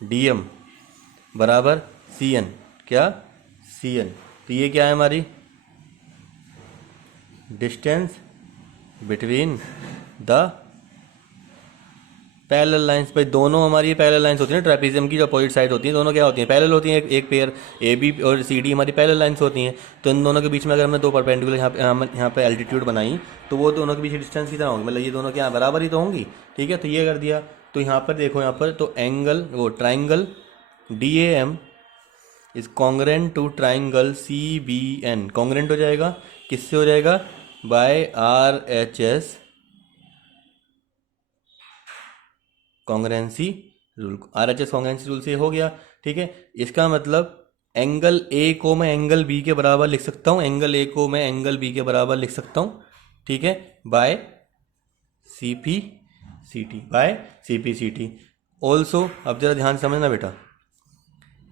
डी एम बराबर सी एन, क्या सी एन। तो ये क्या है हमारी distance between the parallel lines. भाई दोनों हमारी पैरेलल लाइंस होती हैं, ट्रेपेजियम की जो अपोजिट साइड होती हैं दोनों क्या होती हैं, पैरेलल होती हैं। एक पेयर ए बी और सी डी हमारी पैरेलल लाइंस होती हैं। तो इन दोनों के बीच में अगर हमने दो परपेंडिकुलर यहाँ पे एल्टीट्यूड बनाई तो वो दोनों के बीच डिस्टेंस कितना होगी, मतलब ये दोनों क्या बराबर ही तो होंगी। ठीक है, तो ये कर दिया। तो यहाँ पर देखो, यहाँ पर तो एंगल वो triangle D A M is congruent to triangle C B N. Congruent हो जाएगा, किससे हो जाएगा, by R H S congruency rule. R H S congruency rule से हो गया। ठीक है, इसका मतलब एंगल ए को मैं एंगल बी के बराबर लिख सकता हूँ, एंगल ए को मैं एंगल बी के बराबर लिख सकता हूँ। ठीक है, by C P C T also. अब जरा ध्यान से समझना बेटा,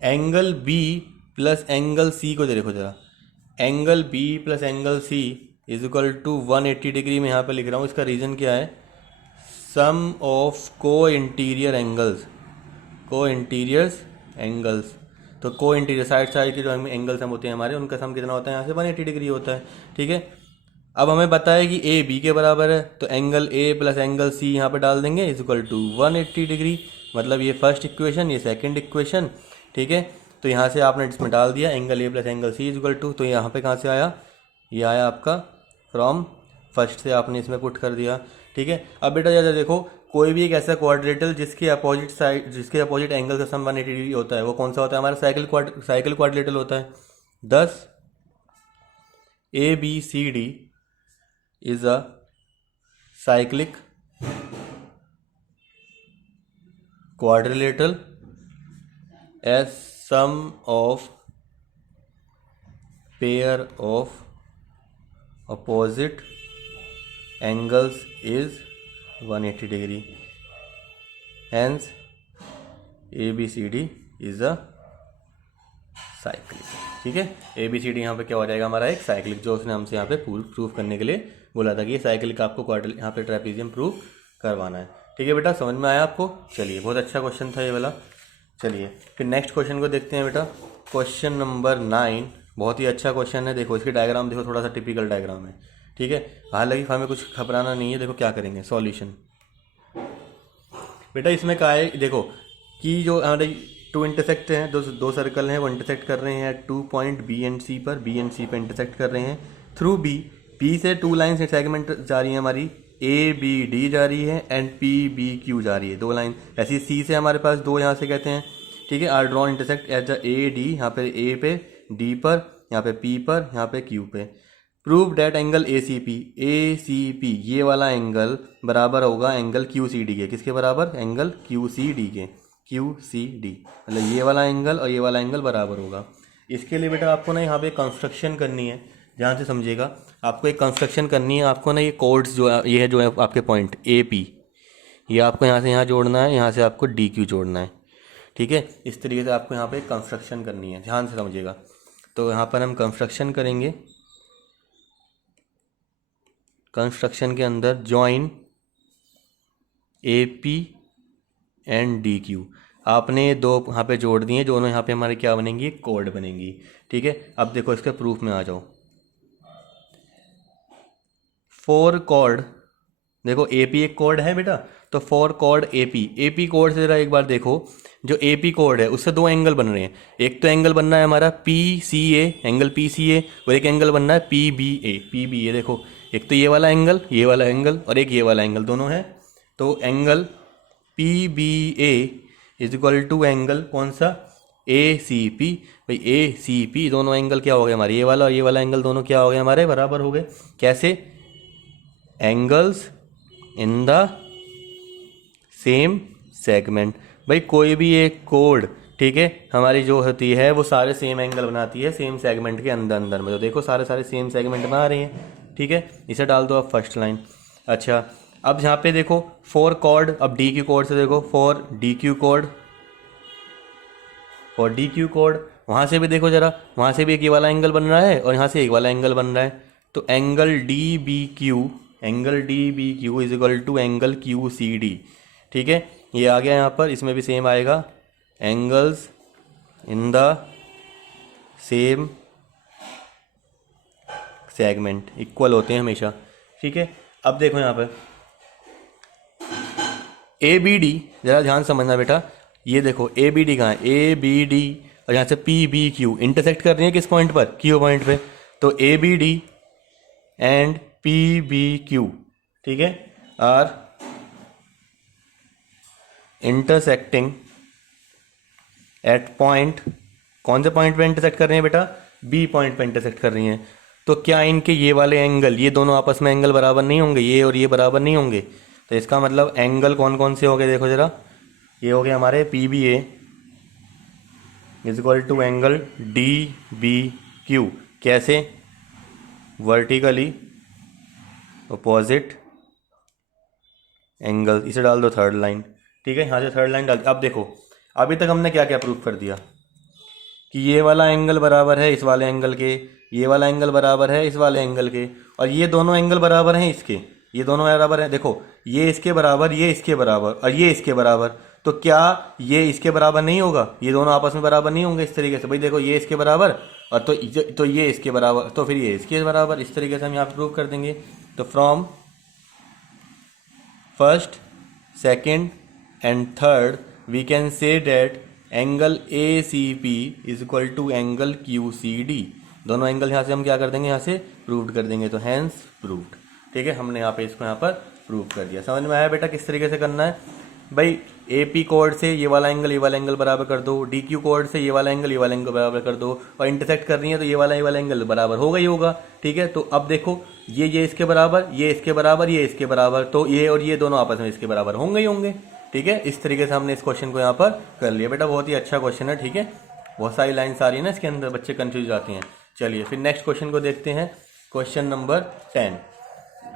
angle B plus angle C को देखो जरा, angle B plus angle C is equal to 180 degree में यहाँ पे लिख रहा हूँ। इसका रीज़न क्या है, सम ऑफ को इंटीरियर एंगल्स को इंटीरियर्स एंगल्स। तो को इंटीरियर साइड के जो एंगल्स हम होते हैं हमारे, उनका सम कितना होता है, यहाँ से 180 डिग्री होता है। ठीक है, अब हमें पता है कि ए बी के बराबर है, तो angle A plus angle C यहाँ पे डाल देंगे इज इक्वल टू 180 डिग्री। मतलब ये फर्स्ट इक्वेशन, ये सेकंड इक्वेशन। ठीक है, तो यहाँ से आपने इसमें डाल दिया angle A plus angle C is equal to, तो यहाँ पे कहाँ से आया, ये आया आपका फ्रॉम फर्स्ट से आपने इसमें पुट कर दिया। ठीक है, अब बेटा ज़्यादा देखो, कोई भी एक ऐसा क्वाड्रेटल जिसके अपोजिट साइड, जिसके अपोजिट एंगल का सम 180 डिग्री होता है, वो कौन सा होता है, हमारा साइकिल क्वाड्रेटल होता है। Thus A B C D is a cyclic quadrilateral as sum of pair of opposite angles is 180 degree. Hence ABCD is a cyclic। ठीक है, ABCD यहाँ पे क्या हो जाएगा, हमारा एक साइक्लिक, जो उसने हमसे यहाँ पे प्रूफ करने के लिए बोला था कि ये साइकिल आपको क्वाड्रिल यहाँ पे ट्रेपेजियम प्रूव करवाना है। ठीक है बेटा, समझ में आया आपको। चलिए, बहुत अच्छा क्वेश्चन था ये वाला। चलिए फिर नेक्स्ट क्वेश्चन को देखते हैं बेटा। क्वेश्चन नंबर 9 बहुत ही अच्छा क्वेश्चन है। देखो इसकी डायग्राम देखो, थोड़ा सा टिपिकल डायग्राम है। ठीक है, हालांकि हमें कुछ घबराना नहीं है। देखो क्या करेंगे, सॉल्यूशन। बेटा इसमें क्या है, देखो कि जो हमारे टू इंटरसेक्ट हैं, दो सर्कल हैं, वो इंटरसेक्ट कर रहे हैं 2 पॉइंट बी एंड सी पर, बी एंड सी पर इंटरसेक्ट कर रहे हैं थ्रू बी। पी से 2 लाइन सेगमेंट जा रही है हमारी, ए बी डी जा रही है एंड पी बी क्यू जा रही है, 2 लाइन। ऐसी सी से हमारे पास 2 यहाँ से कहते हैं। ठीक है, are drawn intersect at the A D, यहाँ पे ए पे, डी पर, यहाँ पे पी पर, यहाँ पे क्यू पे। Prove that angle A C P ये वाला एंगल बराबर होगा एंगल क्यू सी डी के। किसके बराबर, एंगल क्यू सी डी के, क्यू सी डी, मतलब ये वाला एंगल और ये वाला एंगल बराबर होगा। इसके लिए बेटा आपको ना यहाँ पे कंस्ट्रक्शन करनी है, ध्यान से समझिएगा। आपको एक कंस्ट्रक्शन करनी है, आपको ना ये कोड्स जो है, ये है जो है आपके पॉइंट ए पी, ये आपको यहाँ से यहाँ जोड़ना है, यहाँ से आपको डी क्यू जोड़ना है। ठीक है, इस तरीके से आपको यहाँ पे कंस्ट्रक्शन करनी है, ध्यान से समझिएगा। तो यहाँ पर हम कंस्ट्रक्शन करेंगे। कंस्ट्रक्शन के अंदर join A P and D Q, आपने 2 यहाँ पे जोड़ दिए, दोनों यहाँ पे हमारे क्या बनेंगी, कोड बनेंगी। ठीक है, अब देखो इसके प्रूफ में आ जाओ। 4 कॉर्ड, देखो ए पी एक कोड है बेटा, तो 4 कॉर्ड ए पी कोड से जरा एक बार देखो, जो ए पी कोड है उससे 2 एंगल बन रहे हैं। एक तो एंगल बनना है हमारा P C A, angle P C ए, और एक एंगल बनना है पी बी ए। देखो एक तो ये वाला एंगल और एक ये वाला एंगल, दोनों है। तो angle P B A is equal to angle कौन सा, ए सी पी। भाई ए सी पी दोनों एंगल क्या हो गए हमारे, ये वाला और ये वाला एंगल दोनों क्या हो गए हमारे, बराबर हो गए। कैसे, angles in the same segment. भाई कोई भी एक कोड, ठीक है, हमारी जो होती है वो सारे सेम एंगल बनाती है सेम सेगमेंट के अंदर अंदर में। तो देखो सारे सेम सेगमेंट बना रही हैं। ठीक है, इसे डाल दो आप फर्स्ट लाइन। अच्छा, अब यहाँ पे देखो 4 कॉर्ड, अब डी क्यू कोड से देखो 4 डी क्यू कोड, और डी क्यू कोड वहाँ से भी देखो जरा, वहाँ से भी एक ये वाला एंगल बन रहा है और यहाँ से एक वाला एंगल बन रहा है। तो angle D B Q is equal to angle Q C D. ठीक है, ये आ गया यहाँ पर, इसमें भी सेम आएगा, angles in the same segment equal होते हैं हमेशा। ठीक है, अब देखो यहाँ पर ए बी डी, जरा ध्यान समझना बेटा, ये देखो ए बी डी कहाँ है, ए बी डी, और यहाँ से पी बी क्यू इंटरसेक्ट कर रही है किस पॉइंट पर, क्यू पॉइंट पे। तो A B D and P B Q, ठीक है, आर इंटरसेक्टिंग एट पॉइंट, कौन से पॉइंट पे इंटरसेक्ट कर रही हैं बेटा, बी पॉइंट पे इंटरसेक्ट कर रही हैं। तो क्या इनके ये वाले एंगल, ये दोनों आपस में एंगल बराबर नहीं होंगे, ये और ये बराबर नहीं होंगे। तो इसका मतलब एंगल कौन कौन से हो गए, देखो जरा, ये हो गए हमारे P B A is equal to angle D B Q. कैसे, वर्टिकली अपोजिट एंगल, इसे डाल दो थर्ड लाइन। ठीक है, यहाँ से थर्ड लाइन डाल। अब देखो अभी तक हमने क्या क्या प्रूफ कर दिया कि ये वाला एंगल बराबर है इस वाले एंगल के, ये वाला एंगल बराबर है इस वाले एंगल के, और ये दोनों एंगल बराबर हैं इसके, ये दोनों बराबर हैं। देखो ये इसके बराबर, ये इसके बराबर और ये इसके बराबर, तो क्या ये इसके बराबर नहीं होगा, ये दोनों आपस में बराबर नहीं होंगे इस तरीके से। भाई देखो ये इसके बराबर और तो ये इसके बराबर, तो फिर ये इसके बराबर, इस तरीके से हम यहाँ पे प्रूव कर देंगे। तो from first, second and third we can say that angle A C P is equal to angle Q C D. दोनों एंगल यहाँ से हम क्या कर देंगे, यहाँ से प्रूव कर देंगे। तो हैंस प्रूव्ड। ठीक है, हमने यहाँ पे इसको यहाँ पर प्रूव कर दिया। समझ में आया बेटा किस तरीके से करना है। भाई ए पी कोड से ये वाला एंगल बराबर कर दो, डी क्यू कोड से ये वाला एंगल बराबर कर दो, और इंटरसेक्ट कर रही है तो ये वाला एंगल बराबर होगा ही होगा। ठीक है, तो अब देखो ये इसके बराबर, ये इसके बराबर, ये इसके बराबर, तो ये और ये दोनों आपस में इसके बराबर होंगे ही होंगे। ठीक है, इस तरीके से हमने इस क्वेश्चन को यहाँ पर कर लिया। बेटा बहुत ही अच्छा क्वेश्चन है। ठीक है, बहुत सारी लाइन्स आ रही है ना इसके अंदर, बच्चे कंफ्यूज जाते हैं। चलिए फिर नेक्स्ट क्वेश्चन को देखते हैं, क्वेश्चन नंबर 10।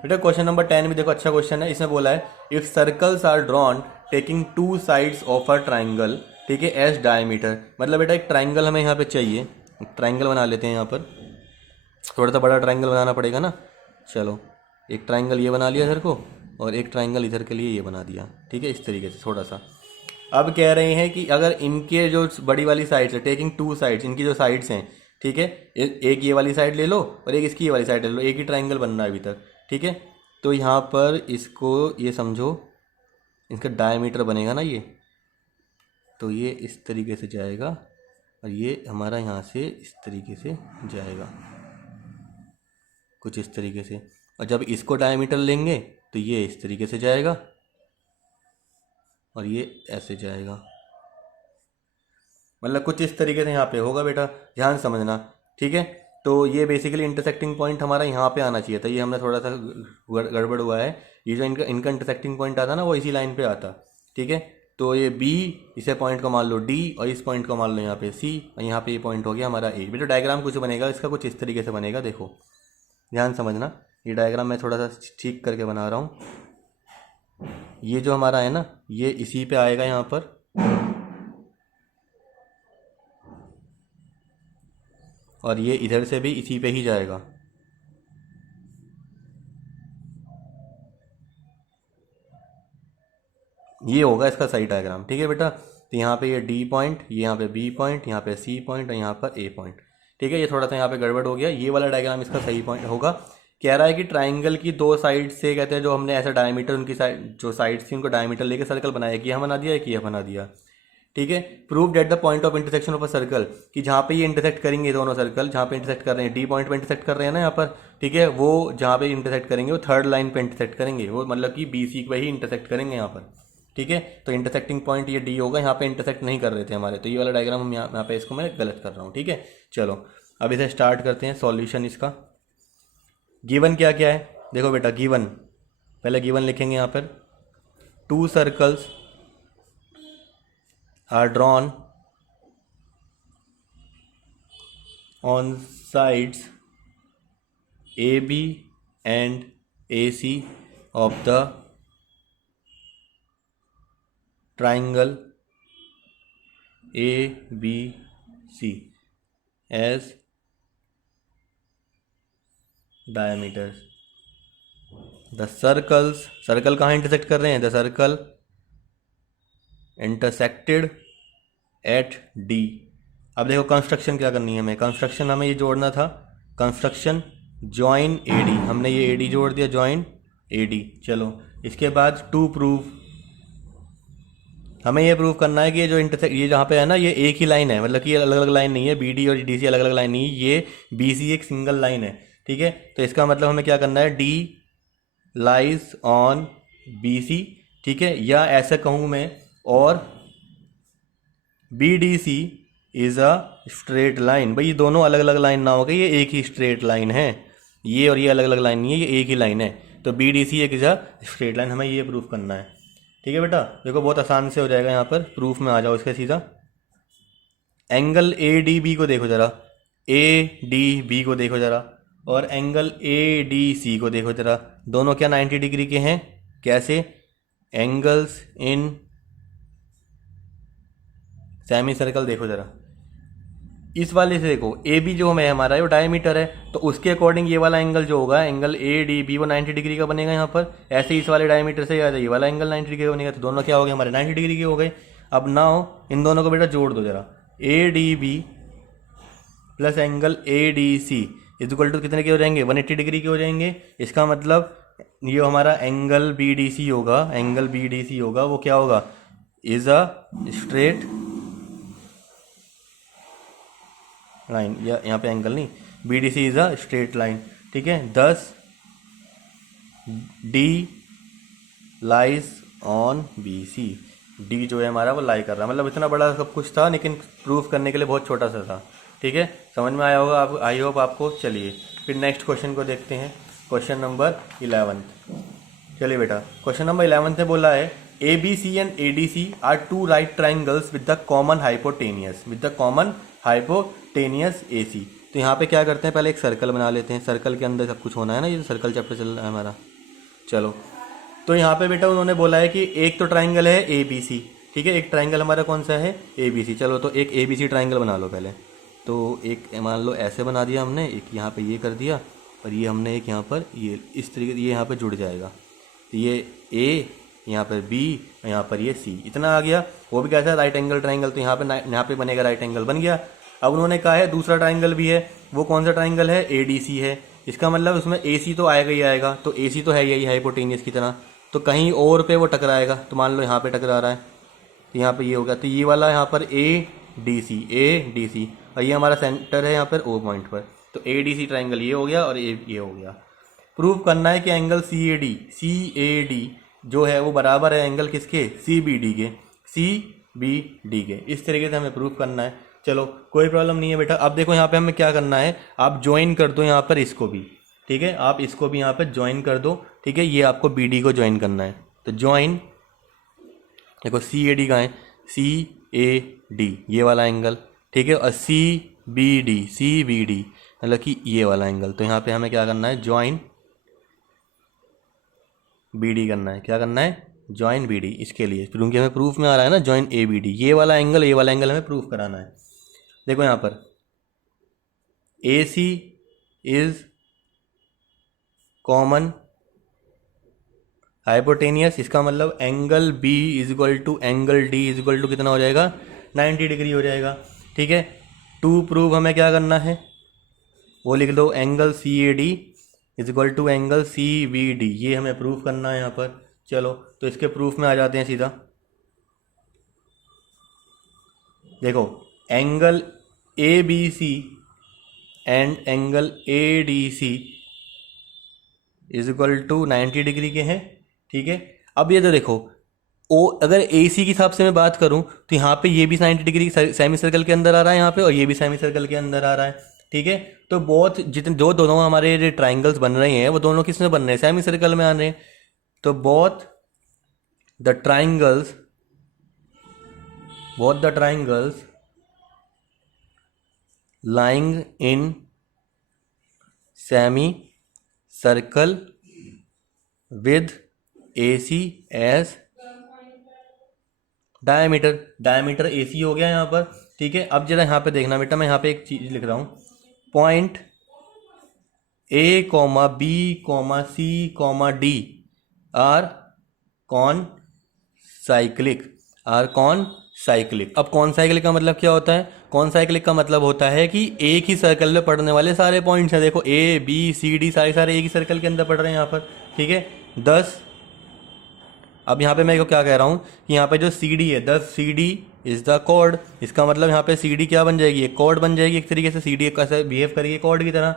बेटा क्वेश्चन नंबर 10 भी देखो अच्छा क्वेश्चन है। इसमें बोला है if circles are drawn taking 2 sides of a triangle, ठीक है, एस डायमीटर। मतलब बेटा एक ट्राइंगल हमें यहाँ पे चाहिए, ट्राइंगल बना लेते हैं। यहाँ पर थोड़ा सा बड़ा ट्राइंगल बनाना पड़ेगा ना। चलो एक ट्राइंगल ये बना लिया इधर को, और एक ट्राइंगल इधर के लिए ये बना दिया। ठीक है, इस तरीके से थोड़ा सा। अब कह रहे हैं कि अगर इनके जो बड़ी वाली साइड्स है, टेकिंग 2 साइड्स, इनकी जो साइड्स हैं, ठीक है, एक ये वाली साइड ले लो और एक इसकी ये वाली साइड ले लो, एक ही ट्राइंगल बन रहा है अभी तक। ठीक है, तो यहाँ पर इसको ये समझो, इसका डायमीटर बनेगा ना ये, तो ये इस तरीके से जाएगा और ये हमारा यहाँ से इस तरीके से जाएगा, कुछ इस तरीके से। और जब इसको डायमीटर लेंगे तो ये इस तरीके से जाएगा और ये ऐसे जाएगा। मतलब कुछ इस तरीके से यहाँ पे होगा बेटा, ध्यान समझना। ठीक है, तो ये बेसिकली इंटरसेक्टिंग पॉइंट हमारा यहाँ पे आना चाहिए था, ये हमने थोड़ा सा गड़बड़ हुआ है। ये जो इनका इंटरसेक्टिंग पॉइंट आता ना वो इसी लाइन पे आता। ठीक है, तो ये बी, इसे पॉइंट को मान लो डी, और इस पॉइंट को मान लो यहाँ पे सी, और यहाँ पे ये पॉइंट हो गया हमारा ए। बेटा डायग्राम कुछ बनेगा इसका, कुछ इस तरीके से बनेगा। देखो ध्यान समझना, ये डायग्राम मैं थोड़ा सा ठीक करके बना रहा हूँ। ये जो हमारा है ना, ये इसी पे आएगा यहाँ पर, और ये इधर से भी इसी पे ही जाएगा। ये होगा इसका सही डायग्राम। ठीक है बेटा, तो यहाँ पे ये डी पॉइंट, ये यहाँ पे बी पॉइंट, यहाँ पे सी पॉइंट और यहाँ पर ए पॉइंट। ठीक है, ये थोड़ा सा यहाँ पे गड़बड़ हो गया। ये वाला डायग्राम इसका सही पॉइंट होगा। कह रहा है कि ट्राइंगल की 2 साइड से, कहते हैं जो हमने ऐसा डायमीटर, उनकी साइड जो साइड्स थी उनको डायमीटर लेके सर्कल बनाया, कि यहाँ बना दिया, कि यह बना दिया। ठीक है, prove that the point of intersection of a circle, कि जहाँ पे ये इंटरसेक्ट करेंगे दोनों सर्कल, जहाँ पे इंटरसेक्ट कर रहे हैं, डी पॉइंट पे इंटरसेक्ट कर रहे हैं ना यहाँ पर। ठीक है, वो जहाँ पे इंटरसेक्ट करेंगे वो थर्ड लाइन पे इंटरसेक्ट करेंगे, वो मतलब कि बी सी पे ही इंटरसेक्ट करेंगे यहाँ पर। ठीक है, तो इंटरसेक्टिंग पॉइंट ये डी होगा, यहाँ पे इंटरसेक्ट नहीं कर रहे थे हमारे, तो ये वाला डायग्राम हम यहाँ पे इसको मैं गलत कर रहा हूँ। ठीक है, चलो अब इसे स्टार्ट करते हैं सॉल्यूशन इसका। गिवन क्या क्या है देखो बेटा, गिवन पहले गिवन लिखेंगे यहाँ पर। 2 circles are drawn on sides AB and AC of the triangle ABC as diameters. The circles, circle कहाँ इंटरसेक्ट कर रहे हैं? The circle intersected at D. अब देखो कंस्ट्रक्शन क्या करनी है हमें, कंस्ट्रक्शन हमें ये जोड़ना था, कंस्ट्रक्शन जॉइन एडी, हमने ये एडी जोड़ दिया, जॉइन एडी। चलो इसके बाद टू प्रूव, हमें ये प्रूव करना है कि ये जो इंटरसेक्ट, ये जहाँ पे है ना, ये एक ही लाइन है, मतलब कि ये अलग अलग लाइन नहीं है, बी डी और डी सी अलग अलग लाइन नहीं है, ये बी सी एक सिंगल लाइन है। ठीक है, तो इसका मतलब हमें क्या करना है, D lies on B C. ठीक है, या ऐसा कहूँ मैं, और B D C is a straight line. भाई ये दोनों अलग अलग लाइन ना हो गई, ये एक ही स्ट्रेट लाइन है, ये और ये अलग अलग लाइन नहीं है, ये एक ही लाइन है। तो बी डी सी एक इज़ अ स्ट्रेट लाइन, हमें ये प्रूफ करना है। ठीक है बेटा, देखो बहुत आसान से हो जाएगा, यहाँ पर प्रूफ में आ जाओ इसके सीधा। एंगल ए डी बी को देखो ज़रा, ए डी बी को देखो ज़रा, और एंगल ए डी सी को देखो ज़रा, दोनों क्या 90 डिग्री के हैं? कैसे? एंगल्स इन सेमी सर्कल देखो ज़रा, इस वाले से देखो ए बी जो हमें हमारा है वो डायमीटर है, तो उसके अकॉर्डिंग ये वाला एंगल जो होगा एंगल ए डी बी वो 90 डिग्री का बनेगा यहाँ पर। ऐसे ही इस वाले डायमीटर से ये वाला एंगल 90 डिग्री का बनेगा, तो दोनों क्या हो गए हमारे 90 डिग्री के हो गए। अब नाउ इन दोनों को बेटा जोड़ दो जरा, A D B plus angle A D C equal to कितने के हो जाएंगे 180 डिग्री के हो जाएंगे। इसका मतलब ये हमारा एंगल बी डी सी होगा, एंगल बी डी सी होगा वो क्या होगा, इज अ स्ट्रेट लाइन, या यहाँ पे एंगल नहीं, B D C is a straight line, ठीक है। Thus D lies on B C, D जो है हमारा वो लाई कर रहा है, मतलब इतना बड़ा सब कुछ था लेकिन प्रूफ करने के लिए बहुत छोटा सा था, ठीक है। समझ में आया होगा आप, आई होप आपको। चलिए फिर नेक्स्ट क्वेश्चन को देखते हैं, क्वेश्चन नंबर 11। चलिए बेटा क्वेश्चन नंबर 11 ने बोला है A B C and A D C are two right triangles with the common hypotenuse, with the common hypotenuse A C. तो यहाँ पे क्या करते हैं, पहले एक सर्कल बना लेते हैं, सर्कल के अंदर सब कुछ होना है ना, ये सर्कल चैप्टर चल रहा है हमारा। चलो तो यहाँ पे बेटा उन्होंने बोला है कि एक तो ट्राइंगल है ए बी सी, ठीक है, एक ट्राइंगल हमारा कौन सा है ए बी सी। चलो तो एक ए बी सी ट्राइंगल बना लो पहले। तो एक मान लो ऐसे बना दिया हमने, एक यहाँ पे ये कर दिया, और ये हमने एक यहाँ पर ये इस तरीके ये यहाँ पर जुड़ जाएगा, तो ये ए, यहाँ पर बी, यहाँ पर ये सी, इतना आ गया। वो भी कैसा है राइट एंगल ट्राइंगल, तो यहाँ पे बनेगा राइट एंगल बन गया। अब उन्होंने कहा है दूसरा ट्राइंगल भी है, वो कौन सा ट्राइंगल है ए डी सी है। इसका मतलब उसमें ए सी तो आएगा ही आएगा, तो ए सी तो है यही हाइपोटेनियस की तरह, तो कहीं और पे वो टकराएगा, तो मान लो यहाँ पे टकरा रहा है, तो यहाँ पे ये होगा, तो ये वाला यहाँ पर ए डी सी, और ये हमारा सेंटर है यहाँ पर ओ पॉइंट पर, तो ए डी सी ट्राइंगल ये हो गया और ये हो गया। प्रूव करना है कि एंगल सी ए डी जो है वो बराबर है एंगल किसके, सी बी डी के। इस तरीके से हमें प्रूव करना है। चलो कोई प्रॉब्लम नहीं है बेटा। अब देखो यहाँ पे हमें क्या करना है, आप ज्वाइन कर दो यहाँ पर इसको भी, ठीक है, आप इसको भी यहाँ पर ज्वाइन कर दो, ठीक है, ये आपको बी डी को ज्वाइन करना है। तो ज्वाइन देखो सी ए डी का है, सी ए डी ये वाला एंगल, ठीक है, और सी बी डी मतलब कि ये वाला एंगल। तो यहाँ पे हमें क्या करना है, ज्वाइन बी डी करना है। क्या करना है, ज्वाइन बी डी। इसके लिए क्योंकि हमें प्रूफ में आ रहा है ना ज्वाइन ए बी डी, ये वाला एंगल हमें प्रूफ कराना है। देखो यहाँ पर A C is common hypotenuse, इसका मतलब angle B is equal to angle D is equal to कितना हो जाएगा 90 डिग्री हो जाएगा, ठीक है। टू प्रूव हमें क्या करना है वो लिख दो, angle C A D is equal to angle C B D, ये हमें प्रूफ करना है यहाँ पर। चलो तो इसके प्रूफ में आ जाते हैं सीधा। देखो angle A B C and angle A D C is equal to 90 degree के हैं, ठीक है। अब ये तो देखो ओ अगर ए सी के हिसाब से मैं बात करूं तो यहाँ पे ये भी 90 डिग्री सेमी सर्कल के अंदर आ रहा है यहाँ पे, और ये भी सेमी सर्कल के अंदर आ रहा है, ठीक है। तो बहुत जितने दोनों हमारे जो ट्राइंगल्स बन रहे हैं वो दोनों किस में बन रहे हैं, सेमी सर्कल में आ रहे हैं। तो both the triangles lying in semi circle with AC as diameter AC हो गया यहाँ पर, ठीक है। अब जरा यहाँ पे देखना बेटा, मैं यहाँ पे एक चीज लिख रहा हूँ, point A, B, C, D are concyclic. अब कॉन साइक्लिक का मतलब क्या होता है, कॉन साइक्लिक का मतलब होता है कि एक ही सर्कल में पड़ने वाले सारे पॉइंट्स हैं। देखो ए बी सी डी सारे एक ही सर्कल के अंदर पड़ रहे हैं यहाँ पर, ठीक है। 10 अब यहाँ पे मैं क्या कह रहा हूँ कि यहाँ पे जो सी डी है 10 C D is the chord, इसका मतलब यहाँ पे सी डी क्या बन जाएगी, एक कॉर्ड बन जाएगी। एक तरीके से सी डी कैसे बिहेव करेगी कॉर्ड की तरह।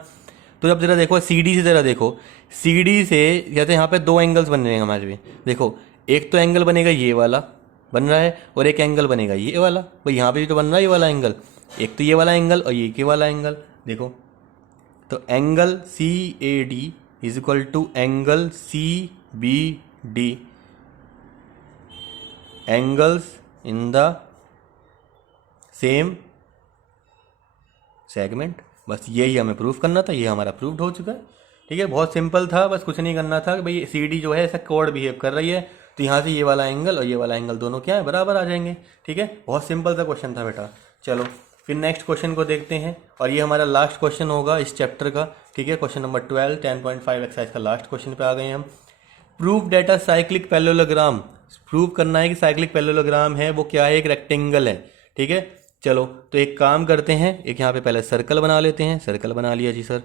तो जब जरा देखो सी डी से जरा देखो, सी डी से जैसे यहाँ पे दो एंगल्स बन रहे हैं हमारे भी, देखो एक तो एंगल बनेगा ये वाला बन रहा है और एक एंगल बनेगा ये वाला, भाई यहाँ पे भी तो बन रहा है ये वाला एंगल, एक तो ये वाला एंगल और ये वाला एंगल। देखो तो angle C A D is equal to angle C B D, angles in the same segment. बस यही हमें प्रूफ करना था, ये हमारा प्रूफ्ड हो चुका है, ठीक है। बहुत सिंपल था, बस कुछ नहीं करना था कि भाई सी डी जो है ऐसा कॉर्ड बिहेव कर रही है, तो यहाँ से ये वाला एंगल और ये वाला एंगल दोनों क्या है बराबर आ जाएंगे, ठीक है। बहुत सिंपल सा क्वेश्चन था बेटा। चलो फिर नेक्स्ट क्वेश्चन को देखते हैं और ये हमारा लास्ट क्वेश्चन होगा इस चैप्टर का, ठीक है। क्वेश्चन नंबर 12 10.5 एक्सरसाइज का लास्ट क्वेश्चन पे आ गए हम। Prove that a cyclic parallelogram, prove करना है कि साइक्लिक पैरेललोग्राम है वो क्या है, एक रेक्टेंगल है, ठीक है। चलो तो एक काम करते हैं, एक यहाँ पे पहले सर्कल बना लेते हैं, सर्कल बना लिया जी सर।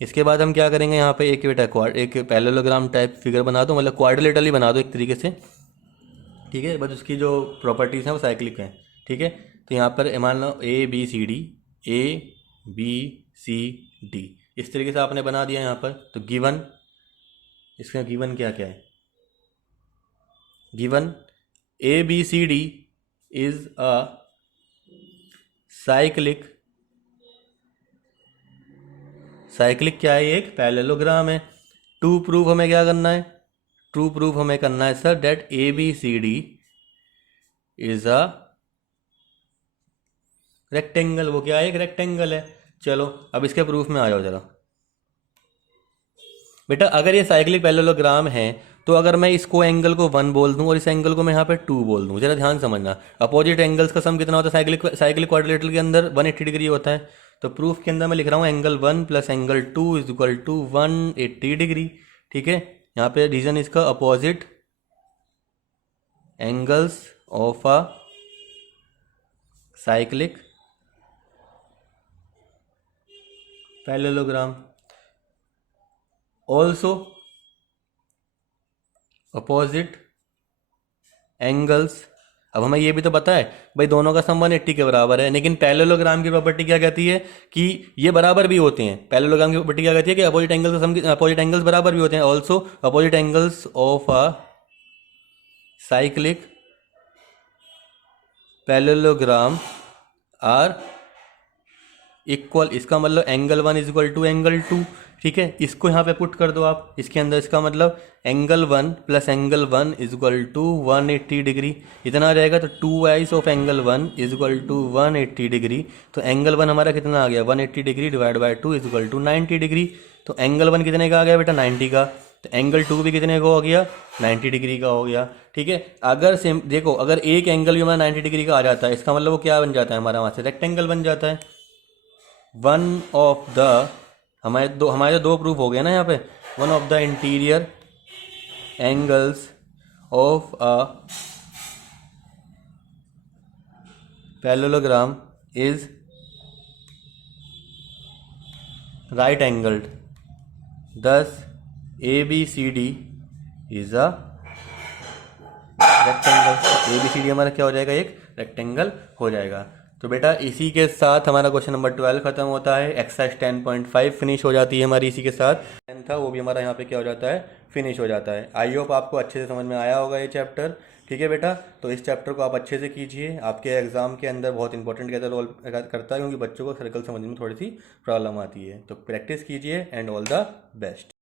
इसके बाद हम क्या करेंगे, यहाँ पे एक बेटा एक पैरेललोग्राम टाइप फिगर बना दो, मतलब क्वाड्रिलेटरल ही बना दो एक तरीके से, ठीक है। बस उसकी जो प्रॉपर्टीज़ हैं वो साइक्लिक हैं, ठीक है। तो यहाँ पर मान लो ए बी सी डी इस तरीके से आपने बना दिया यहाँ पर। तो गिवन, इसका गिवन क्या क्या है, given A B C D is a cyclic, cyclic क्या है, एक पैरेललोग्राम है। टू प्रूफ हमें क्या करना है, ट्रू प्रूफ हमें करना है sir that A B C D is a rectangle, वो क्या है, एक रेक्टेंगल है। चलो अब इसके प्रूफ में आ जाओ जरा बेटा। अगर ये साइक्लिक पैरेललोग्राम है तो अगर मैं इसको एंगल को 1 बोल दूं और इस एंगल को मैं यहाँ पे 2 बोल दूं, जरा ध्यान समझना। अपोजिट एंगल्स का सम कितना होता है साइक्लिक क्वाड्रिलेटरल के अंदर, 180 डिग्री होता है। तो प्रूफ के अंदर मैं लिख रहा हूँ angle 1 plus angle 2 is equal to 180 degree, ठीक है। यहाँ पे रीजन इसका opposite angles of a cyclic parallelogram, also opposite angles. अब हमें ये भी तो पता है भाई दोनों का सम 180 के बराबर है, लेकिन पैरेललोग्राम की प्रॉपर्टी क्या कहती है कि ये बराबर भी होते हैं। पैरेललोग्राम की प्रॉपर्टी क्या कहती है कि अपोजिट एंगल्स का सम, अपोजिट एंगल्स बराबर भी होते हैं। Also opposite angles of a cyclic parallelogram are equal, इसका मतलब angle 1 is equal to angle 2, ठीक है। इसको यहाँ पे पुट कर दो आप इसके अंदर, इसका मतलब angle 1 plus angle 1 is equal to 180 degree, इतना आ जाएगा। तो 2 of angle 1 is equal to 180 degree. तो एंगल 1 हमारा कितना आ गया, 180 degree divide by 2 is equal to 90 degree. तो एंगल 1 कितने का आ गया बेटा, 90 का। तो एंगल 2 भी कितने का हो गया, 90 डिग्री का हो गया, ठीक है। अगर सेम देखो, अगर एक एंगल भी हमारा 90 डिग्री का आ जाता है, इसका मतलब वो क्या बन जाता है हमारा, वहाँ से रेक्टेंगल बन जाता है। वन ऑफ द, हमारे दो प्रूफ हो गए ना यहाँ पे। One of the interior angles of a parallelogram is right angled, thus A B C D is a rectangle. A B C D हमारा क्या हो जाएगा, एक रेक्टेंगल हो जाएगा। तो बेटा इसी के साथ हमारा क्वेश्चन नंबर 12 खत्म होता है। एक्सरसाइज 10.5 फिनिश हो जाती है हमारी इसी के साथ। 10 था वो भी हमारा यहाँ पे क्या हो जाता है, फिनिश हो जाता है। आई होप आपको अच्छे से समझ में आया होगा ये चैप्टर, ठीक है बेटा। तो इस चैप्टर को आप अच्छे से कीजिए, आपके एग्जाम के अंदर बहुत इंपॉर्टेंट कैसे रोल करता है, क्योंकि बच्चों को सर्कल समझने में थोड़ी सी प्रॉब्लम आती है। तो प्रैक्टिस कीजिए एंड ऑल द बेस्ट।